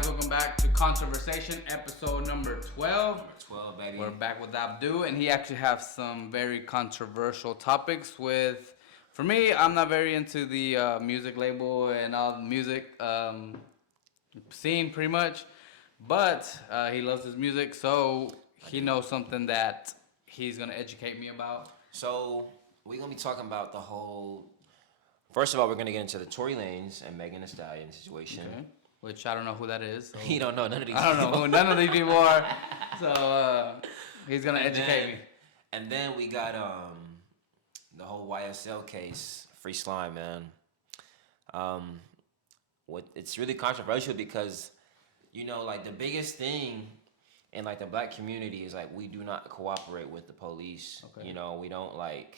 guys, welcome back to Conversation, episode number 12. Number 12, baby. We're back with Abdul, and he actually has some very controversial topics with... For me, I'm not very into the music label and all the music scene, pretty much. But he loves his music, so he knows something that he's going to educate me about. So, we're going to be talking about the whole... First of all, we're going to get into the Tory Lanez and Megan Thee Stallion situation. Okay. Which I don't know who that is. So. You don't know none of these people. I don't know who none of these people are. So he's going to educate me. And then we got the whole YSL case, Free Slime, man. It's really controversial because, you know, like the biggest thing in like the black community is like we do not cooperate with the police. Okay. You know, we don't like...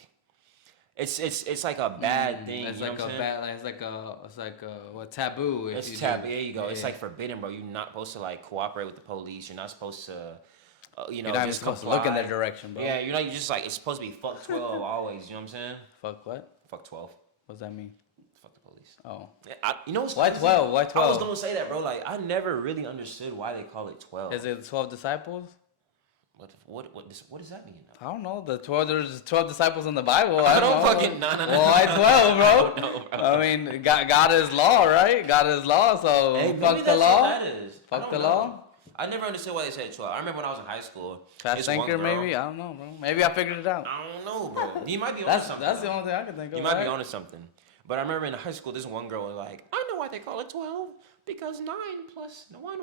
It's like a bad thing. It's like a bad. It's like a taboo. It's taboo. There you go. Yeah. It's like forbidden, bro. You're not supposed to like cooperate with the police. You're not supposed to, you're not just supposed to look in their direction, bro. Yeah, you're not. You're just like it's supposed to be fuck 12 always. You know what I'm saying? Fuck what? Fuck 12. What does that mean? Fuck the police. Oh. Yeah, you know what's why 12? Why 12? I was gonna say that, bro. Like I never really understood why they call it 12. Is it the 12 disciples? What does that mean? I don't know. There's 12 disciples in the Bible. I don't fucking no. Well, why 12, bro? No, bro. I mean, God is law, right? God is law, so hey, fuck the law. That is. Fuck the law. I never understood why they said 12. I remember when I was in high school. Fast thinker, maybe? I don't know, bro. Maybe I figured it out. I don't know, bro. You might be on something. That's the only thing I can think of. You might be on something. But I remember in high school, this one girl was like, I know why they call it 12. Because 9 plus 1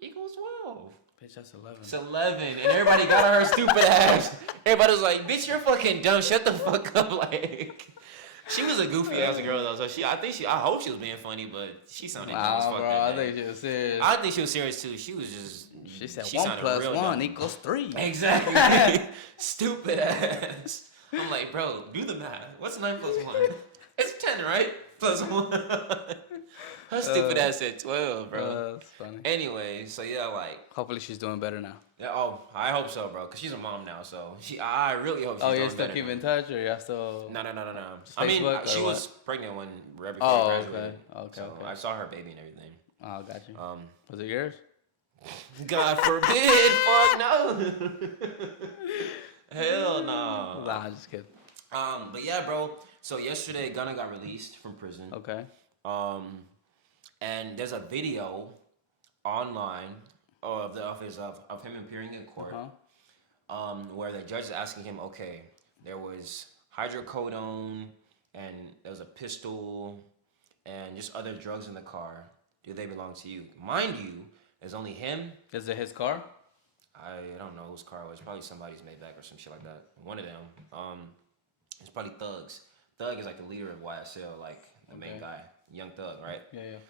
equals 12. Bitch, that's 11. It's 11, and everybody got on her stupid ass. Everybody was like, bitch, you're fucking dumb. Shut the fuck up. Like, she was a goofy ass girl, though. So I hope she was being funny, but she sounded dumb as fuck. Bro, I think she was serious. I think she was serious, too. She was just... She said 1 plus 1 equals 3. Exactly. Stupid ass. I'm like, bro, do the math. What's 9 plus 1? It's 10, right? Plus 1. Her stupid ass said 12, bro. That's funny. Anyway, so yeah, like... Hopefully she's doing better now. Yeah, I hope so, bro. Because she's a mom now, so... I really hope she's doing better. Oh, you still keep in touch, or you're still... No. I mean, she was pregnant when right before we graduated. Okay. So I saw her baby and everything. Oh, got you. Was it yours? God forbid. Fuck no. Hell no. Nah, just kidding. But yeah, bro. So yesterday, Gunna got released from prison. Okay. And there's a video online of him appearing in court, where the judge is asking him, okay, there was hydrocodone and there was a pistol and just other drugs in the car. Do they belong to you? Mind you, there's only him. Is it his car? I don't know whose car it was. Probably somebody's Maybach or some shit like that. One of them. It's probably Thug's. Thug is like the leader of YSL, like the main guy, Young Thug, right? Yeah.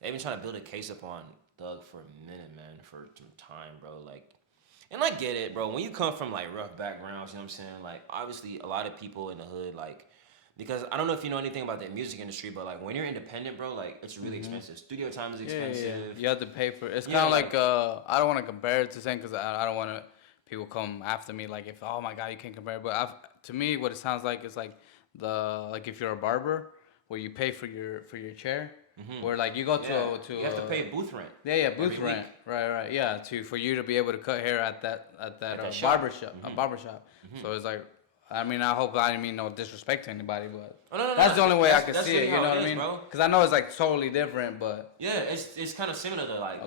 They've been trying to build a case upon Thug for a minute, man, for some time, bro. Like, and I get it, bro. When you come from like rough backgrounds, you know what I'm saying? Like, obviously, a lot of people in the hood, like, because I don't know if you know anything about the music industry, but like when you're independent, bro, like it's really expensive. Studio time is expensive. Yeah. You have to pay for it. It's kind of like I don't want to compare it to saying because I don't want to people come after me like if oh my god you can't compare it. But to me, what it sounds like is like if you're a barber where you pay for your chair. Mm-hmm. Where like you go to you have to pay booth rent. Yeah, booth rent. Right. Yeah, for you to be able to cut hair at that barber shop, a barber shop. Mm-hmm. So it's like, I mean, I hope I didn't mean no disrespect to anybody, but that's the only way I can see it. You know what I mean? Because I know it's like totally different, but yeah, it's kind of similar to like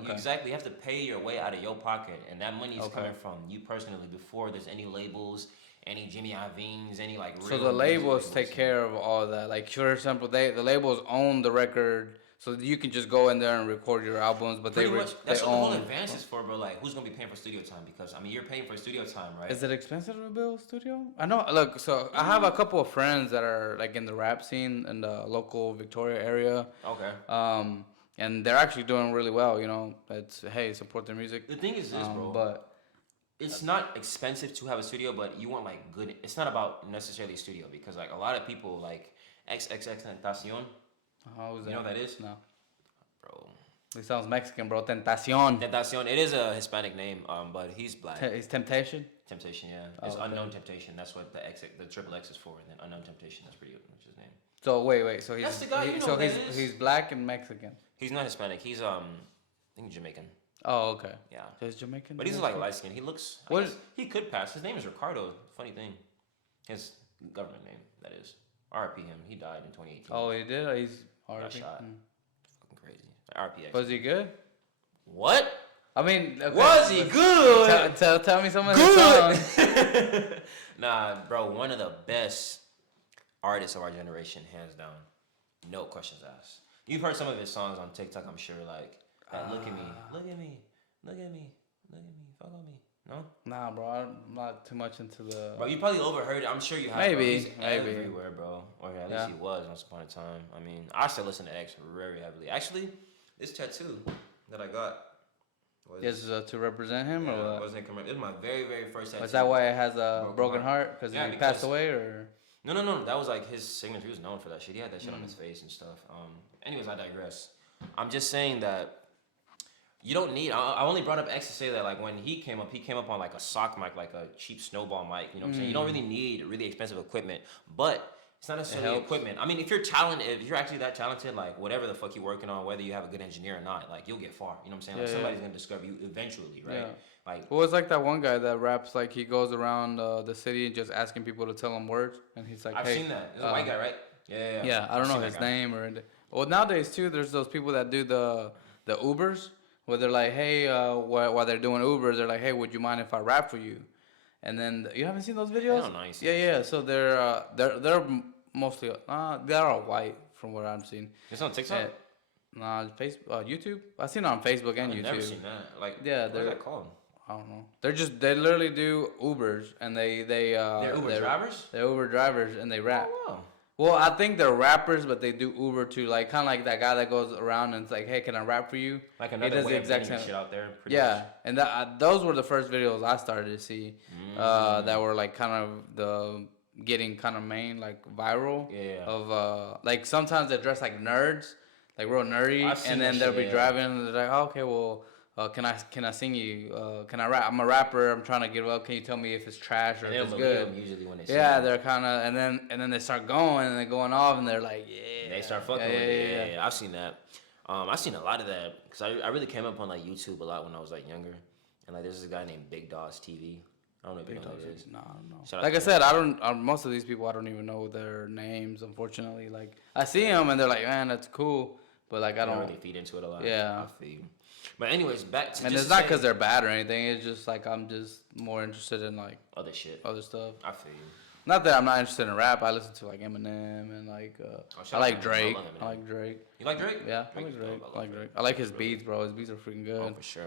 you have to pay your way out of your pocket, and that money is coming from you personally before there's any labels. Any Jimmy Iovine's, any like real... So the labels take care of all that. Like, for example, the labels own the record, so you can just go in there and record your albums, but Pretty much, that's what the whole advance is for, bro. Like, who's going to be paying for studio time? Because, I mean, you're paying for studio time, right? Is it expensive to build a studio? I know, look, so I have a couple of friends that are, like, in the rap scene in the local Victoria area. Okay. And they're actually doing really well, you know. Hey, support their music. The thing is this, bro. But... It's not expensive to have a studio, but you want like good. It's not about necessarily a studio because like a lot of people like XXXTentacion. How is that? You know what that is? No, bro. It sounds Mexican, bro. Tentacion. Tentacion. It is a Hispanic name, but he's black. He's Temptation. Temptation, yeah. It's Unknown Temptation. That's what the triple X is for. And then Unknown Temptation. That's pretty good. What's his name? So wait. So That's the guy. You know so who that is. he's black and Mexican. He's not Hispanic. He's I think Jamaican. Oh, okay. Yeah. So he's Jamaican. But he's like light skinned. He looks. I guess he could pass. His name is Ricardo. Funny thing. His government name, that is. R.I.P. him. He died in 2018. Oh, he did? He's got shot. Fucking crazy. R.I.P. Was he good? What? I mean, okay, was he good? Tell me some of his songs. Nah, bro, one of the best artists of our generation, hands down. No questions asked. You've heard some of his songs on TikTok, I'm sure, like look at me, look at me, look at me, look at me, follow me. No? Nah, bro, I'm not too much into the... Bro, you probably overheard it. I'm sure you have. Maybe, He's everywhere, bro. Or at least he was once upon a time. I mean, I still listen to X very heavily. Actually, this tattoo that I got was... to represent him, or what? Wasn't it was my very, very first tattoo. Is that why it has a broken heart? Because he passed away, or... No. That was like his signature. He was known for that shit. He had that shit on his face and stuff. Anyways, I digress. I'm just saying that you don't need. I only brought up X to say that like when he came up on like a sock mic, like a cheap snowball mic. You know what I'm saying? You don't really need really expensive equipment, but it's not necessarily equipment. I mean, if you're talented, if you're actually that talented, like whatever the fuck you're working on, whether you have a good engineer or not, like you'll get far. You know what I'm saying? Like somebody's gonna discover you eventually, right? Yeah. Like, well, it's like that one guy that raps, like he goes around the city and just asking people to tell him words, and he's like, I've hey, seen that. It's a white guy, right? Yeah. Yeah, I don't know his name or anything. Well, nowadays too, there's those people that do the Ubers, where they're like, hey, while they're doing Ubers, they're like, hey, would you mind if I rap for you? And then you haven't seen those videos? Hell no, I yeah. So they're mostly they're all white from what I'm seeing. It's on TikTok. Nah, Facebook, YouTube. I've seen it on Facebook and YouTube. I've never seen that. Like, yeah, what's that called? I don't know. They literally do Ubers, and they're Uber drivers. They're Uber drivers, and they rap. Oh, wow. Well, I think they're rappers, but they do Uber too, like kind of like that guy that goes around and it's like, "Hey, can I rap for you?" Like another way of getting shit out there. Yeah, and those were the first videos I started to see that were like kind of the getting kind of main like viral. Yeah. Of like sometimes they dress like nerds, like real nerdy, and then they'll be driving and they're like, oh, "Okay, well." Can I sing you? Can I rap? I'm a rapper. I'm trying to get up. Can you tell me if it's trash or if it's good? Usually when they they're kind of and then they start going and they're going off and they're like, yeah. They start fucking with it. Yeah. I've seen that. I've seen a lot of that because I really came up on like YouTube a lot when I was like younger, and like there's this guy named Big Dogs TV. I don't know if you know who it is. No, I don't know. Like I said, I don't. Most of these people, I don't even know their names. Unfortunately, like I see them and they're like, man, that's cool, but like I don't really feed into it a lot. Yeah. I feel. But anyways, back to and it's not because they're bad or anything. It's just like I'm just more interested in like other shit, other stuff. I feel you. Not that I'm not interested in rap. I listen to like Eminem and like I like Drake. I like Drake. You like Drake? Yeah, I like Drake. I like Drake. I like his beats, bro. His beats are freaking good. Oh, for sure.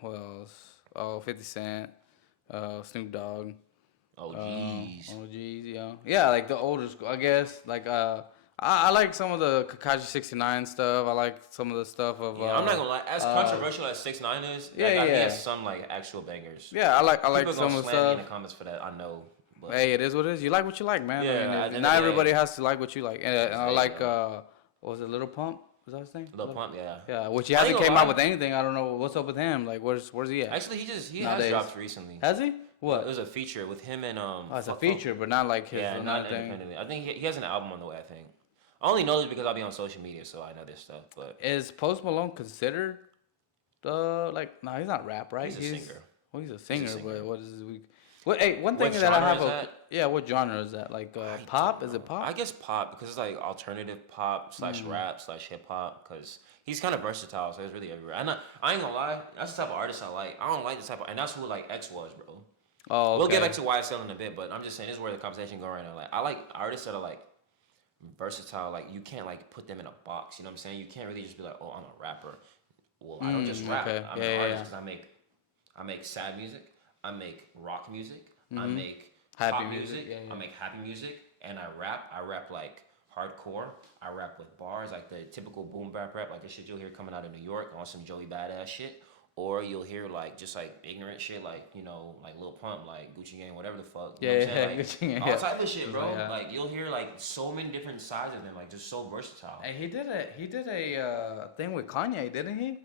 What else? Oh, 50 Cent, Snoop Dogg. Oh, jeez. Yeah, like the older school, I guess. Like I like some of the Kakashi 69 stuff. I like some of the stuff of. Yeah, I'm not gonna lie. As controversial as 6ix9ine is, he has some like actual bangers. Yeah, I like People some of the stuff. stuff. Me in the comments for that, I know. But hey, it is what it is. You like what you like, man. Yeah, I mean, not everybody has to like what you like. And I like what was it, Little Pump? Was that his name? Lil Pump, yeah. Yeah, which he hasn't came out with anything. I don't know what's up with him. Like, where's he at? Actually, he has dropped recently. Has he? What? It was a feature with him and Oh, it's a feature, but not like his. Yeah, not independently. I think he has an album on the way. I think. I only know this because I'll be on social media, so I know this stuff. But is Post Malone considered like? No, he's not rap, right? He's a singer. Well, he's a singer, but what is his? One thing that I have what genre is that? Like pop? Is it pop? I guess pop because it's like alternative pop / rap / hip hop because he's kind of versatile, so it's really everywhere. I ain't gonna lie, that's the type of artist I like. I don't like the type of, and that's who like X was, bro. Oh, okay. We'll get back to YSL in a bit, but I'm just saying this is where the conversation going right now. Like I like artists that are like versatile. Like you can't like put them in a box. You know what I'm saying? You can't really just be like, oh, I'm a rapper. Well, I don't just rap. Okay. I'm an artist because I make sad music. I make rock music. I make happy music. I make happy music, and I rap. I rap like hardcore. I rap with bars, like the typical boom bap rap, like the shit you'll hear coming out of New York on some Joey Badass shit. Or you'll hear like just like ignorant shit, like like Lil Pump, like Gucci Gang, whatever the fuck. You know what I'm saying? Like, Gucci Gang, all type of shit, bro. Like you'll hear like so many different sides of them, like just so versatile. And he did a thing with Kanye, didn't he?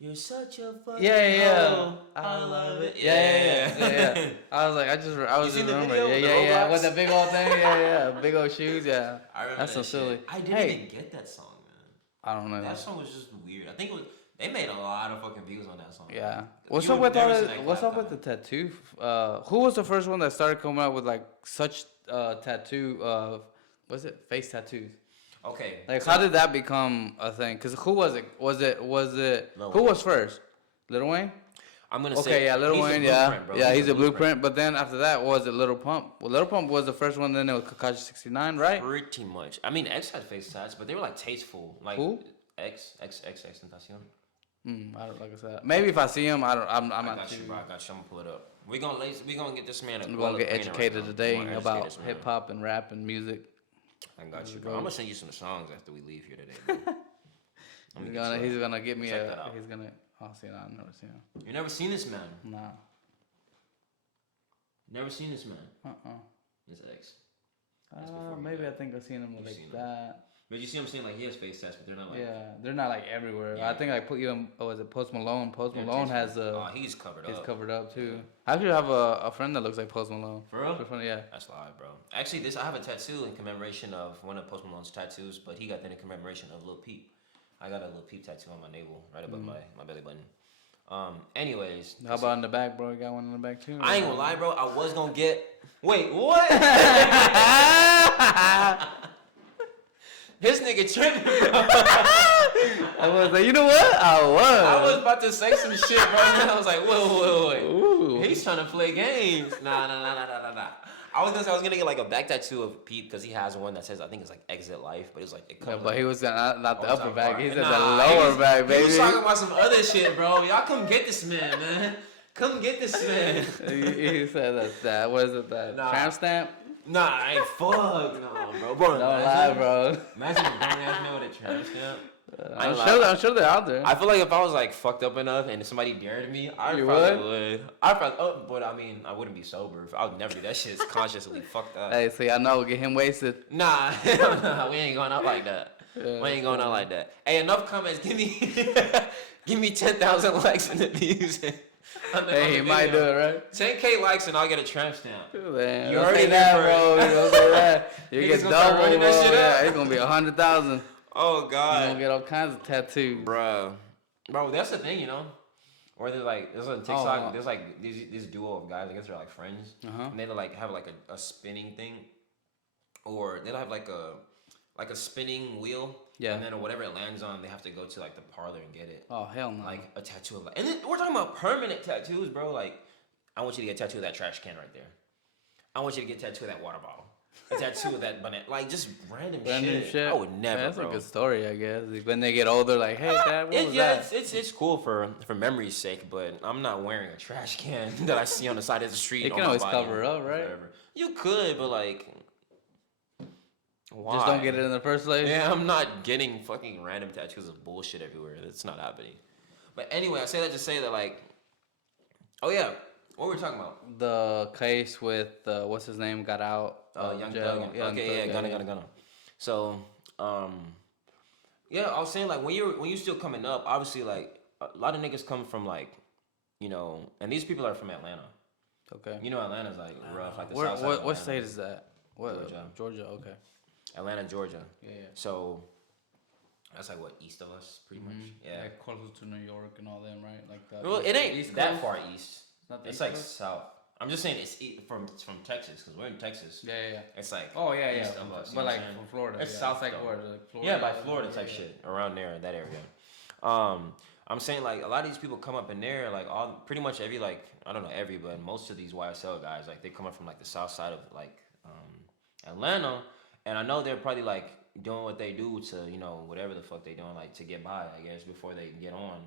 You're such a fucking Yeah. I love it. Yeah. I was like, I was You just seen the remembering. video with the Yeah. Roblox? With the big old thing. Yeah. Big old shoes. Yeah. I remember That's so that shit. silly. I didn't even get that song, man. I don't know. That song was just weird. I think it was. They made a lot of fucking views on that song. Yeah. You What's would up with all never see that? that What's clap up with the coming. tattoo? Who was the first one that started coming out with like such tattoo? Was it face tattoos? Okay. Like, how did that become a thing? Cause who was it? Was it? Lil Who Wayne. was first? Lil Wayne. I'm gonna say. Okay, yeah, Lil he's a Wayne, yeah, blueprint, bro. yeah, he's a blueprint. But then after that, was it Little Pump? Well, Little Pump was the first one. Then it was Kakashi 69, right? Pretty much. I mean, X had face tats, but they were like tasteful. Like Who? X Tentacion. I don't like I said. Maybe if I see him, I don't. I'm I not got too. you, bro. I got you. I'm gonna pull it up. We gonna get this man. I'm gonna get educated today about hip hop and rap and music. I got you, bro. I'm gonna send you some songs after we leave here today, bro. He's gonna get me Check that out. He's gonna. Oh, see, I've never seen him. You never seen this man? Nah. Never seen this man? This X. before Maybe that. I think I've seen him You've like seen him. that. But you see him saying like he has face tats, but they're not like. Yeah, they're not like everywhere. Yeah. I think I put you on. Oh, is it Post Malone? Post they're Malone tasteful. has Oh, he's covered He's up. covered up too. I actually have a friend that looks like Post Malone. For real? Yeah. That's live, bro. Actually, I have a tattoo in commemoration of one of Post Malone's tattoos, but he got that in commemoration of Lil Peep. I got a Lil Peep tattoo on my navel, right above my belly button. Anyways. How about in the back, bro? You got one in the back too? I ain't gonna lie, bro. I was gonna get. Wait, what? This nigga tripping, bro. I was like, you know what? I was about to say some shit, bro. And I was like, wait. Ooh. He's trying to play games. Nah. I was gonna get like a back tattoo of Pete because he has one that says I think it's like Exit Life, but it's like it Yeah, comes. but he was not the upper back. He said the Nah, lower back, baby. He was talking about some other shit, bro. Y'all come get this man. Come get this man. he said that. What is it? That Nah. tramp stamp? Nah, I ain't fuck. No, bro. Don't lie, bro. Imagine a grown ass man with a tramp stamp. I'm sure they're out there. I feel like if I was like fucked up enough and somebody dared me, I You probably would. But I mean, I wouldn't be sober. I would never do that shit. It's consciously fucked up. Hey, see, I know. Get him wasted. Nah, we ain't going out like that. Yeah, We ain't going out like that. Hey, enough comments. Give me 10,000 likes and the views. Hey, he might do it, right? 10K likes and I'll get a tramp stamp. Man, You don't already say that, there, bro. You don't say that. You Niggas get gonna start double, running bro. that shit Yeah, up. it's gonna be 100,000. Oh You God, gonna get all kinds of tattoos. bro, that's the thing, you know. Or there's on TikTok. wow. There's like this duo of guys. I guess they're like friends, and they like have like a spinning thing, or they'll have like a spinning wheel. Yeah. And then whatever it lands on, they have to go to like the parlor and get it. Oh, hell no. Like a tattoo of and then we're talking about permanent tattoos, bro. Like, I want you to get a tattoo of that trash can right there. I want you to get a tattoo of that water bottle. A tattoo of that banana. Like, just random shit. I would never, That's bro. a good story, I guess. When they get older, like, hey, Dad, what was that? It's cool for memory's sake, but I'm not wearing a trash can that I see on the side of the street. You on can my always body cover up, right? forever. You could, but like, why? Just don't get it in the first place. Yeah, I'm not getting fucking random tattoos of bullshit everywhere. That's not happening. But anyway, I say that to say that like, oh yeah, what were we talking about? The case with what's his name got out. Young jail. Thug. Okay, yeah, Gunna. So, yeah, I was saying like when you're still coming up, obviously like a lot of niggas come from like, you know, and these people are from Atlanta. Okay. You know, Atlanta's like rough, like the south side. What state is that? What? Georgia. Georgia. Okay. Atlanta, Georgia. Yeah. So that's like what, east of us, pretty much. Yeah. Like closer to New York and all them, right? Like Well, it ain't East that Coast? far east. Not the It's East like Coast? south. I'm just saying it's from Texas because we're in Texas. Yeah. It's like Oh yeah. east of us, you But know like what I'm saying? from Florida. It's yeah. south like though. where? Like Florida. Yeah, by Florida type shit around there, that area. I'm saying like a lot of these people come up in there, like pretty much every like I don't know every, but most of these YSL guys like they come up from like the south side of like Atlanta, and I know they're probably like doing what they do to whatever the fuck they doing like to get by, I guess, before they get on.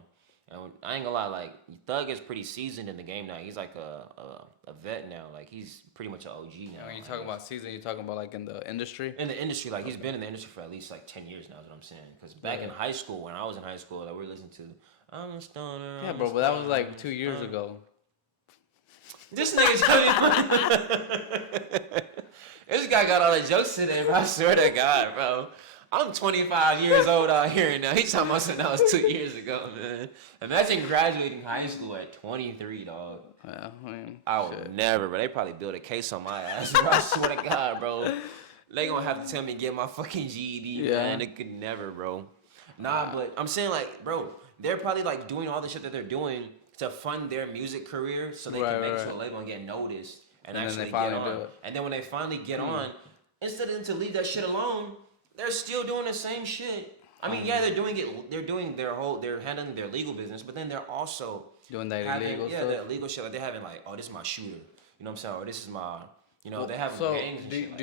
And I ain't gonna lie, like Thug is pretty seasoned in the game now. He's like a vet now, like he's pretty much an OG now. When you I talk guess. about season, you talking about like in the industry. In the industry, like he's been in the industry for at least like 10 years now, is what I'm saying. Because back in high school, when I was in high school, like we were listening to I'm a stoner. Yeah, I'm bro, a but that was stoner, like I'm a 2 years stoner. ago. This nigga's This guy got all the jokes today, bro. I swear to God, bro. I'm 25 years old out here now. He's talking about something that was 2 years ago, man. Imagine graduating high school at 23, dog. Yeah, I mean, I would shit. never, but they probably build a case on my ass, bro. I swear to God, bro. They gonna have to tell me to get my fucking GED, man. They could never, bro. Nah, but I'm saying, like, bro, they're probably, like, doing all the shit that they're doing to fund their music career so they can make it to a label and get noticed and actually get on. And then when they finally get on, instead of them to leave that shit alone, they're still doing the same shit. I mean, yeah, they're doing it. They're doing they're handling their legal business, but then they're also doing that illegal stuff. Yeah, that legal shit. Like they're having like, oh, this is my shooter. You know what I'm saying? Or this is my, they have gangs and shit.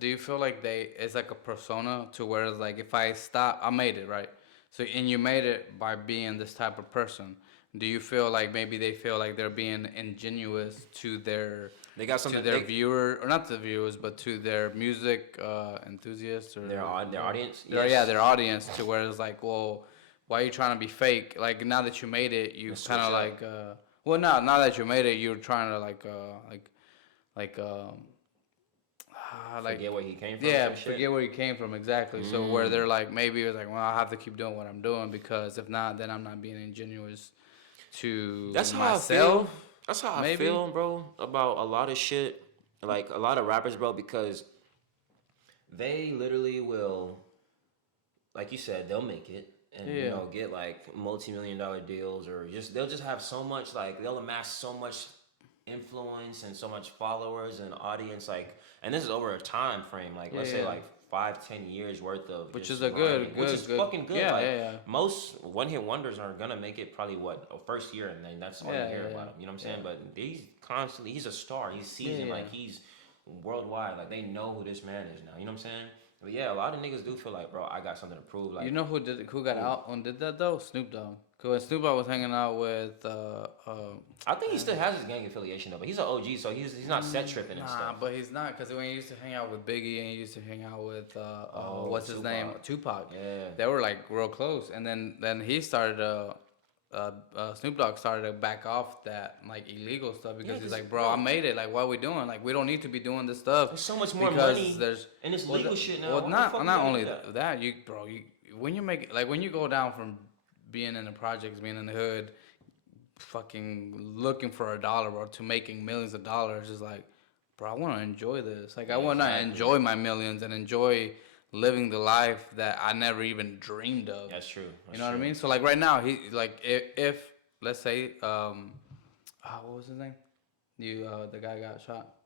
Do you feel like it's like a persona to where it's like if I stop, I made it, right? So and you made it by being this type of person. Do you feel like maybe they feel like they're being ingenuous to their viewer, or not the viewers, but to their music enthusiasts or their audience? Yeah, their audience. To where it's like, well, why are you trying to be fake? Like now that you made it, you kind of like, now that you made it, you're trying to forget where he came from. Yeah, forget where he came from exactly. So where they're like, maybe it's like, well, I have to keep doing what I'm doing because if not, then I'm not being ingenuous to myself. That's how I feel, bro, about a lot of shit. Like a lot of rappers, bro, because they literally will, like you said, they'll make it and get like multi-million-dollar deals, or they'll just have so much, like they'll amass so much influence and so much followers and audience, like, and this is over a time frame, like let's say like 5-10 years worth of, which is fucking good. Yeah, most one-hit wonders are gonna make it probably a first year, and then that's all you hear about him. You know what I'm saying? But he's a star. He's seasoned, like he's worldwide. Like they know who this man is now. You know what I'm saying? But yeah, a lot of niggas do feel like, bro, I got something to prove. Like, you know who got out and did that though? Snoop Dogg. Cause when Snoop Dogg was hanging out with, I think he still has his gang affiliation though, but he's an OG, so he's not set tripping and stuff. Nah, but he's not, cause when he used to hang out with Biggie and he used to hang out with what's his name, Tupac. Yeah, they were like real close, and then he started Snoop Dogg started to back off that like illegal stuff because he's like, bro, I made it. Like, what are we doing? Like, we don't need to be doing this stuff. There's so much more money. And it's legal shit now. Well, not only that, when you make, like, when you go down from being in the projects, being in the hood, fucking looking for $1, bro, to making millions of dollars, is like, bro, I want to enjoy this. Like, I want to enjoy my millions and enjoy living the life that I never even dreamed of. That's true. You know what I mean? So like right now, he like if let's say what was his name? The guy got shot.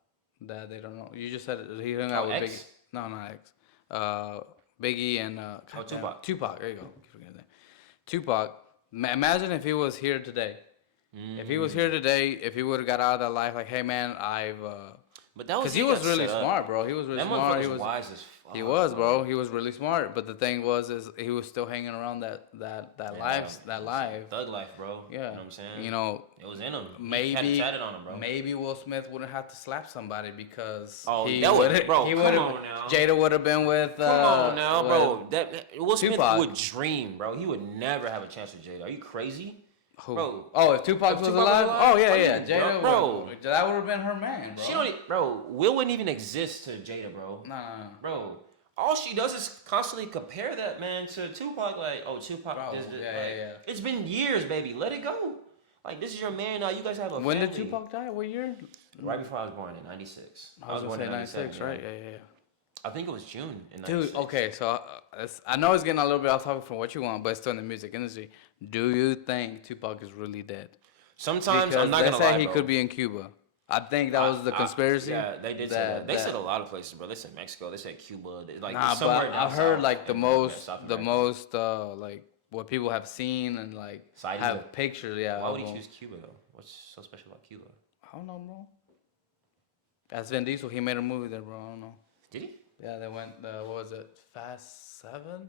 That they don't know. You just said he hung out with Biggie. No, not X. Biggie and Tupac. Tupac. There you go. Keep forgetting that. Tupac. Imagine if he was here today. If he was here today, if he would have got out of that life, like, hey man, But that was because he was really smart, bro. He was really smart. He was wise as fuck. He was, bro. He was really smart. But the thing is he was still hanging around that life. Thug life, bro. Yeah. You know what I'm saying? You know, it was in him. Maybe he had it tatted on him, bro. Maybe Will Smith wouldn't have to slap somebody because come on now. Jada would have been with. Come on now, bro. Will Smith would dream, bro. He would never have a chance with Jada. Are you crazy? Who? Bro. Oh, if Tupac was alive? Oh, yeah. Jada, bro. That would have been her man, bro. Will wouldn't even exist to Jada, bro. No. Bro, all she does is constantly compare that man to Tupac. Like, oh, Tupac. Bro, yeah. It's been years, baby. Let it go. Like, this is your man now. You guys have a family. When did Tupac die? What year? Right before I was born in 96. I was born in 96, right? Yeah. I think it was June in 96. Dude, okay, so I know it's getting a little bit off topic from what you want, but it's still in the music industry. Do you think Tupac is really dead? Sometimes, because I'm not going to lie, they said he could be in Cuba. I think that was the conspiracy. Yeah, they did say that. They said a lot of places, bro. They said Mexico. They said Cuba. Like, but I've heard like the most like what people have seen and like have pictures. Yeah. Why would he choose Cuba though? What's so special about Cuba? I don't know, bro. As Vin Diesel, he made a movie there, bro. I don't know. Did he? Yeah, they went. What was it? Fast 7,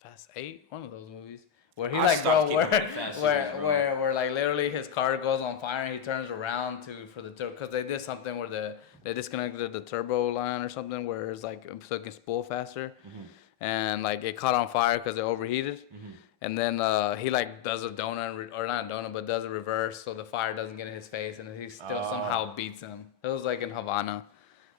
Fast 8, one of those movies. Where he where like literally his car goes on fire and he turns around for the turbo, because they did something where they disconnected the turbo line or something where it's like so it can spool faster, and like it caught on fire because it overheated, and then he like does a donut or not a donut but does a reverse so the fire doesn't get in his face and he still somehow beats him. It was like in Havana.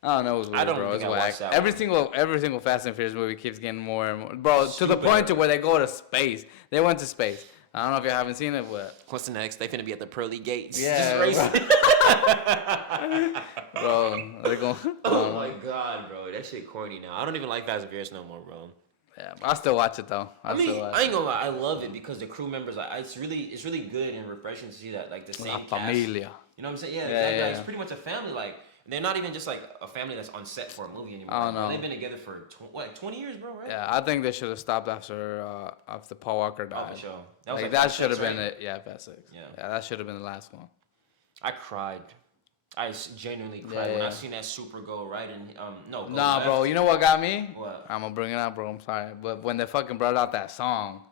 I don't know. It was weird, I don't bro. think It's I whack. watched that Every single Fast and Furious movie keeps getting more and more, bro. To the Stupid. point to where they go to space. They went to space. I don't know if you haven't seen it, but What's the next? They finna be at the pearly gates. Yeah, Just racing. bro, they're going. Oh my god, bro, that shit corny now. I don't even like Fast and Furious no more, bro. Yeah, I still watch it though. I mean, I ain't gonna lie, I love it because the crew members, like, it's really good and refreshing to see that, like, the same La cast. familia. You know what I'm saying? Yeah, Yeah, exactly. yeah, Like, it's yeah. pretty much a family. Like, they're not even just like a family that's on set for a movie anymore. I don't know. They've been together for 20 years, bro. Right? Yeah, I think they should have stopped after Paul Walker Oh, died. for sure. That was Like like that Fast should have Six, been right? it. Yeah, Fast 6. Yeah. That should have been the last one. I cried. I genuinely cried Yeah, when yeah. I seen that Super go right and go Nah, left. bro. You know what got me? What? I'm gonna bring it out, bro. I'm sorry, but when they fucking brought out that song,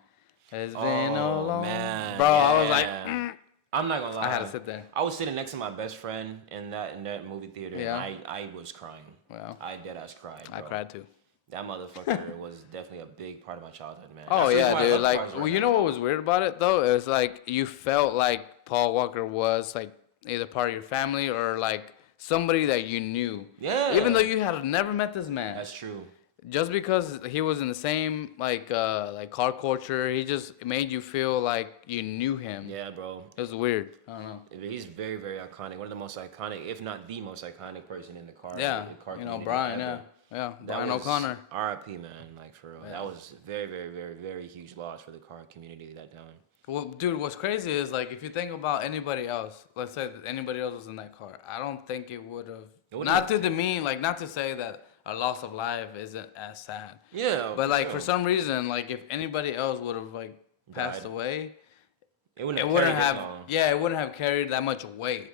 it's been a long, man, bro. I was yeah. like, I'm not gonna lie. I had to sit there. I was sitting next to my best friend in that movie theater. Yeah. And I was crying. Well, I dead ass cried. Bro. I cried too. That motherfucker was definitely a big part of my childhood, man. Oh That's the reason yeah, why I dude. love Like, cars well, right you now. know what was weird about it though? It was like you felt like Paul Walker was like either part of your family or like somebody that you knew. Yeah. Even though you had never met this man. That's true. Just because he was in the same like car culture, he just made you feel like you knew him. Yeah, bro. It was weird. I don't know. He's very, very iconic. One of the most iconic, if not the most iconic person in the car. Yeah, the car you know community Brian. ever. Yeah, That Brian was O'Connor. R.I.P. man, like for real. Yeah. That was very, very, very, very huge loss for the car community that time. Well, dude, what's crazy is like if you think about anybody else, let's say that anybody else was in that car, I don't think it would have. Not to demean, like not to say that a loss of life isn't as sad. Yeah, But like for some reason, like if anybody else would have like passed Died. away, it wouldn't it have, wouldn't carried have. this long. Yeah, it wouldn't have carried that much weight.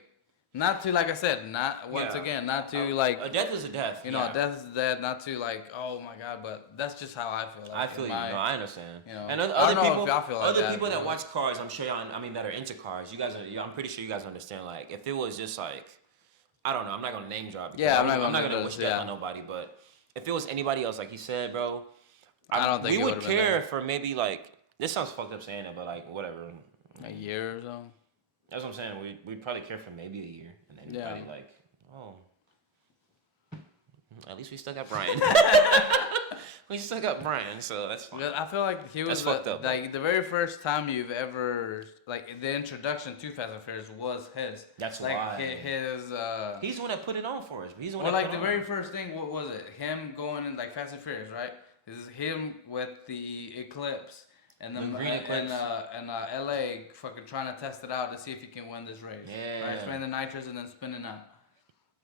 Not to like I said, not once Yeah. again, not to like A death is a death. you know, yeah. death is death. Not to like oh my god, but that's just how I feel. Like, I feel you. No, I understand. you know, and I other don't know people, if y'all feel like other that, people that but- watch cars, I'm sure y'all, I mean, that are into cars. You guys are. I'm pretty sure you guys understand. Like, if it was just like, I don't know. I'm not gonna name drop. because Yeah, I'm not I'm not gonna gonna do wish this, death yeah. on nobody. But if it was anybody else, like he said, bro, I don't think we it would would've been care there. for maybe like. This sounds fucked up saying it, but like whatever. a year or so. That's what I'm saying. We'd probably care for maybe a year, and then Yeah. probably like, oh, at least we still got Brian. We still got Brian, so that's fine. Because I feel like he was fucked up, like the very first time you've ever like the introduction to Fast and Furious was his. That's like why. his. He's the one that put it on for us. He's the one Or that like put the it on. very first thing, what was it? Him going in like Fast and Furious, right? This is him with the Eclipse and then The green Eclipse. and LA fucking trying to test it out to see if he can win this race. Yeah. Right, spraying the nitrous and then spinning out.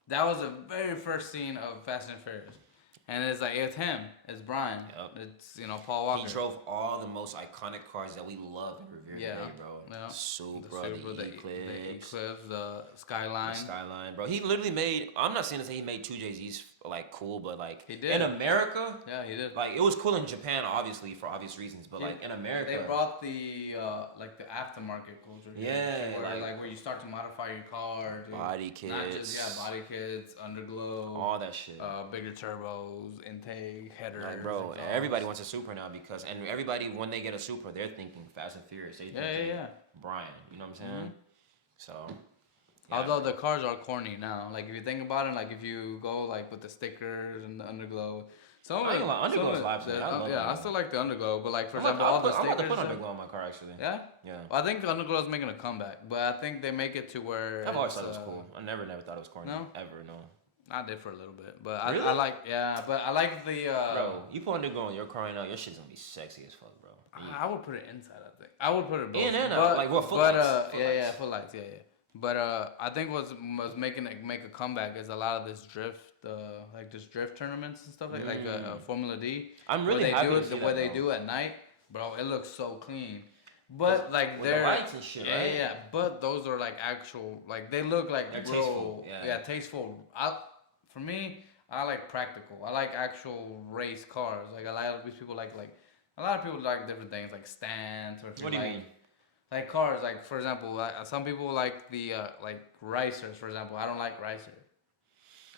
That was the very first scene of Fast and Furious. And it's like, it's him. It's Brian. Yep. It's, Paul Walker. He drove all the most iconic cars that we love and revere Yeah. today, bro. Yeah. Supra, the Eclipse, the Skyline. the Skyline, bro. He literally made. I'm not saying to say he made two Jay-Z's like cool, but like He did. in America, Yeah, he did. like it was cool in Japan, obviously for obvious reasons, but like in America, They brought the like the aftermarket culture. here, Yeah, where, like- where you start to modify your car. To body Not kits, just body kits, underglow, all that shit. bigger turbos, intake, headers. Like, bro, exhaust. everybody wants a Supra now and everybody when they get a Supra, they're thinking Fast and Furious. They thinking Yeah. Brian, you know what I'm saying? So. yeah. Although the cars are corny now, like if you think about it, like if you go like with the stickers and the underglow, some of I ain't it, gonna lie, Underglow's some of vibes, man. I love yeah, I Underglow. still like the underglow, but like for I'm example, all the about to stickers. put and- underglow on my car actually. Yeah. Yeah. Well, I think underglow is making a comeback, but I think they make it to where I've always it's, thought it was cool. I never thought it was corny. No? Ever, no. I did for a little bit, but Really? I like but I like the Bro, you put underglow on your car right now, your shit's gonna be sexy as fuck, bro. I would put it inside. I think I would put it both. In and but, out, like what, But footlights? yeah, footlights, yeah. But I think was making it make a comeback is a lot of this drift, like this drift tournaments and stuff like Formula D. I'm really where they happy do to it see the that, way they bro. do at night, bro. It looks so clean. But like With the they're lights and shit, yeah, right? yeah. But those are like actual, like they look like They're real, tasteful, yeah. tasteful. For me, I like practical. I like actual race cars. Like a lot of these people like a lot of people like different things like stands or if What do you like, mean? Like cars, like for example, some people like the like racers. For example, I don't like racers.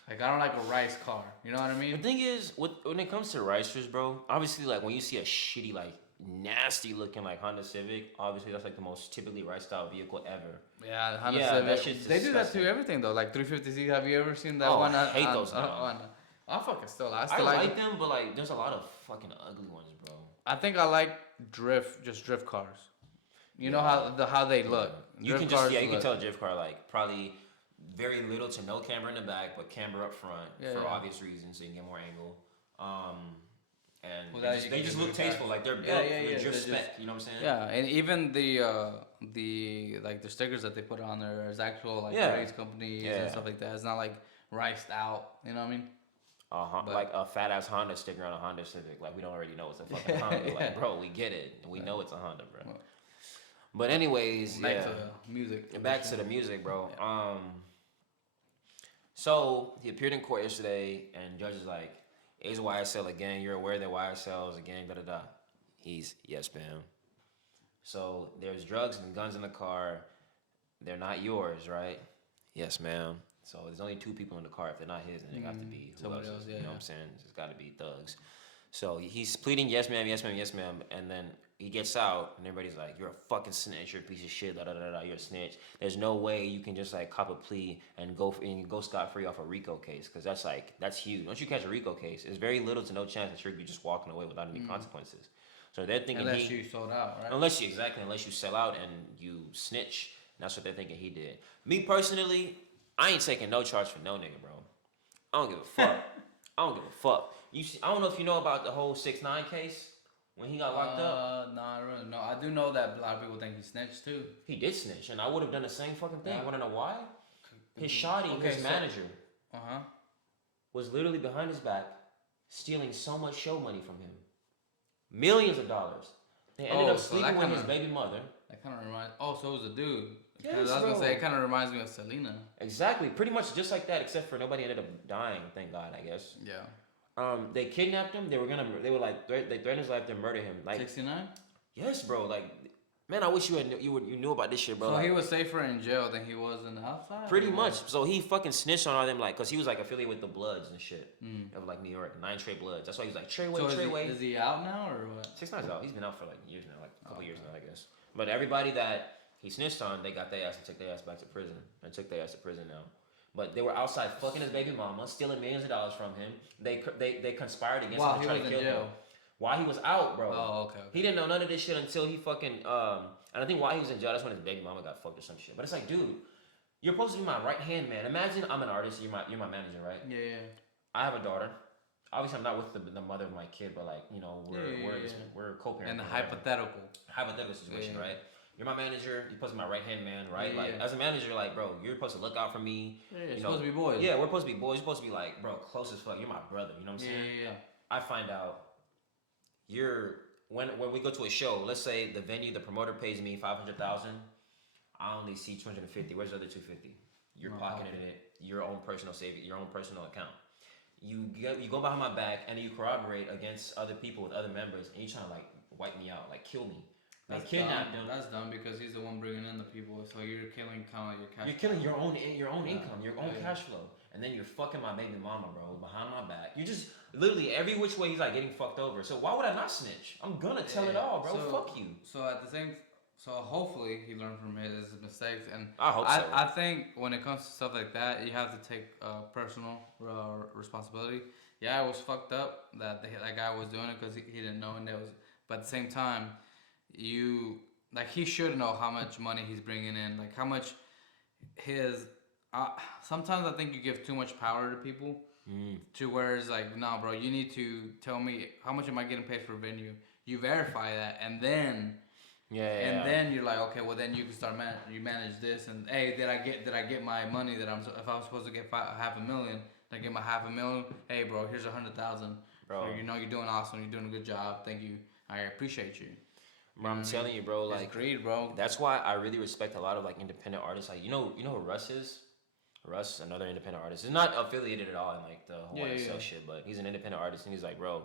Like I don't like a race car. You know what I The mean? thing is, when it comes to racers, bro, obviously like when you see a shitty like nasty looking like Honda Civic. Obviously, that's like the most typically ride style vehicle ever. Yeah, the Honda Yeah, Civic. that shit's They do that to disgusting. everything though. Like 350Z. Have you ever seen that Oh, one? I hate those now. I fucking still. I I still like them, but like, there's a lot of fucking ugly ones, bro. I think I like drift cars. You know Yeah. how they look. You Drift can just cars you can look- tell a drift car like probably very little to no camber in the back, but camber up front Yeah, for yeah. obvious reasons, so you can get more angle. And Well, they that just, you they can just do look the tasteful, cars. like they're built Yeah, for yeah, the yeah, drift they're spec. just- You know what I'm saying? Yeah, and even the like the stickers that they put on there is actual like Yeah. race companies Yeah. and stuff like that. It's not like riced out. You know what I mean? But- Like a fat ass Honda sticker on a Honda Civic. Like we don't already know it's a fucking Yeah, Honda. yeah. Like bro, we get it. We know it's a Honda, bro. Well, But anyways, Back yeah. to the music. Back to the music, bro. Yeah. So he appeared in court yesterday, and judge is like, "Is YSL a gang? You're aware that YSL is a gang?" Da da da. He's yes, ma'am. So there's drugs and guns in the car. They're not yours, right? Yes, ma'am. So there's only two people in the car. If they're not his, then they got to be who somebody else? else, You yeah, know yeah. what I'm saying? It's got to be thugs. So he's pleading, yes, ma'am, yes, ma'am, yes, ma'am, and then he gets out, and everybody's like, "You're a fucking snitch. You're a piece of shit. Da da da da. You're a snitch. There's no way you can just like cop a plea and go scot free off a Rico case, because that's huge. Once you catch a Rico case, there's very little to no chance that you're just walking away without any consequences. So they're thinking Unless you sold out, right? unless you sell out and you snitch. That's what they're thinking he did. Me personally, I ain't taking no charge for no nigga, bro. I don't give a fuck. I don't give a fuck. I don't know if you know about the whole 6ix9ine case when he got locked up. No, I really no. I do know that a lot of people think he snitched too. He did snitch, and I would have done the same fucking thing. Yeah. Want to know why? His shawty, Okay, his so- manager, Uh-huh. was literally behind his back, stealing so much show money from him, millions of dollars. They ended up so sleeping that with his kinda- baby mother. That kind of reminds. Oh, so it was a dude. Yes, 'Cause I was gonna bro. say it kind of reminds me of Selena. Exactly, pretty much just like that, except for nobody ended up dying. Thank God, I guess. Yeah. They kidnapped him. They threatened his life to murder him. Like, 69. yes, bro. Like, man, I wish you knew about this shit, bro. So Like, he was safer in jail than he was in the outside. pretty or much. what? So he fucking snitched on all them, like, cause he was like affiliated with the Bloods and shit of like New York, 9 Trey Bloods. That's why he was like Treyway, So Treyway. is he out now or what? 6ix9ine's out. He's been out for like years now, like a couple years now, I guess. But everybody that he snitched on, they got their ass and took their ass back to prison and took their ass to prison now. But they were outside fucking his baby mama, stealing millions of dollars from him. They conspired against While him he to try was to in kill him. jail. While he was out, bro. Oh, okay. He didn't know none of this shit until he fucking and I think while he was in jail, that's when his baby mama got fucked or some shit. But it's like, dude, you're supposed to be my right hand man. Imagine I'm an artist, you're my manager, right? Yeah. I have a daughter. Obviously, I'm not with the mother of my kid, but like, you know, we're co-parenting. And the whatever. hypothetical Situation, Yeah. right? You're my manager. You're supposed to be my right hand man, right? Yeah, like yeah. as a manager, like, bro, you're supposed to look out for me. Yeah, you it's know, supposed to be boys. Yeah, we're supposed to be boys. You're supposed to be like, bro, close as fuck. You're my brother. You know what I'm Yeah, saying? yeah. I find out when we go to a show. Let's say the venue, the promoter pays me $500,000. I only see 250. Where's the other 250? You're pocketing it. Your own personal saving, your own personal account. You go behind my back and you corroborate against other people with other members, and you trying to like wipe me out, like kill me. They kidnapped him. That's dumb because he's the one bringing in the people, so you're killing kind of like your cash. You're killing your own income, your own Yeah. cash flow, and then you're fucking my baby mama, bro, behind my back. You just literally every which way he's like getting fucked over. So why would I not snitch? I'm gonna tell it all, bro. So- Fuck you. So at the same, so hopefully he learned from his mistakes, and I hope so. I think when it comes to stuff like that, you have to take personal responsibility. Yeah, it was fucked up that that guy was doing it because he didn't know, and that was. But at the same time, he should know how much money he's bringing in, like how much his. Sometimes I think you give too much power to people, to where it's like, no, bro, you need to tell me how much am I getting paid for a venue. You verify that, and then. Yeah. Then you're like, okay, well then you can start you manage this, and hey, did I get my money that if I'm supposed to get $500,000, did I get my $500,000? Hey, bro, here's 100,000. Bro. So, you know you're doing awesome. You're doing a good job. Thank you. I appreciate you. Bro, I'm telling you, bro. It's Like, greed, bro. that's why I really respect a lot of like independent artists. Like, you know who Russ is? Russ, another independent artist. He's not affiliated at all in like the whole YSL shit, but he's an independent artist, and he's like, bro,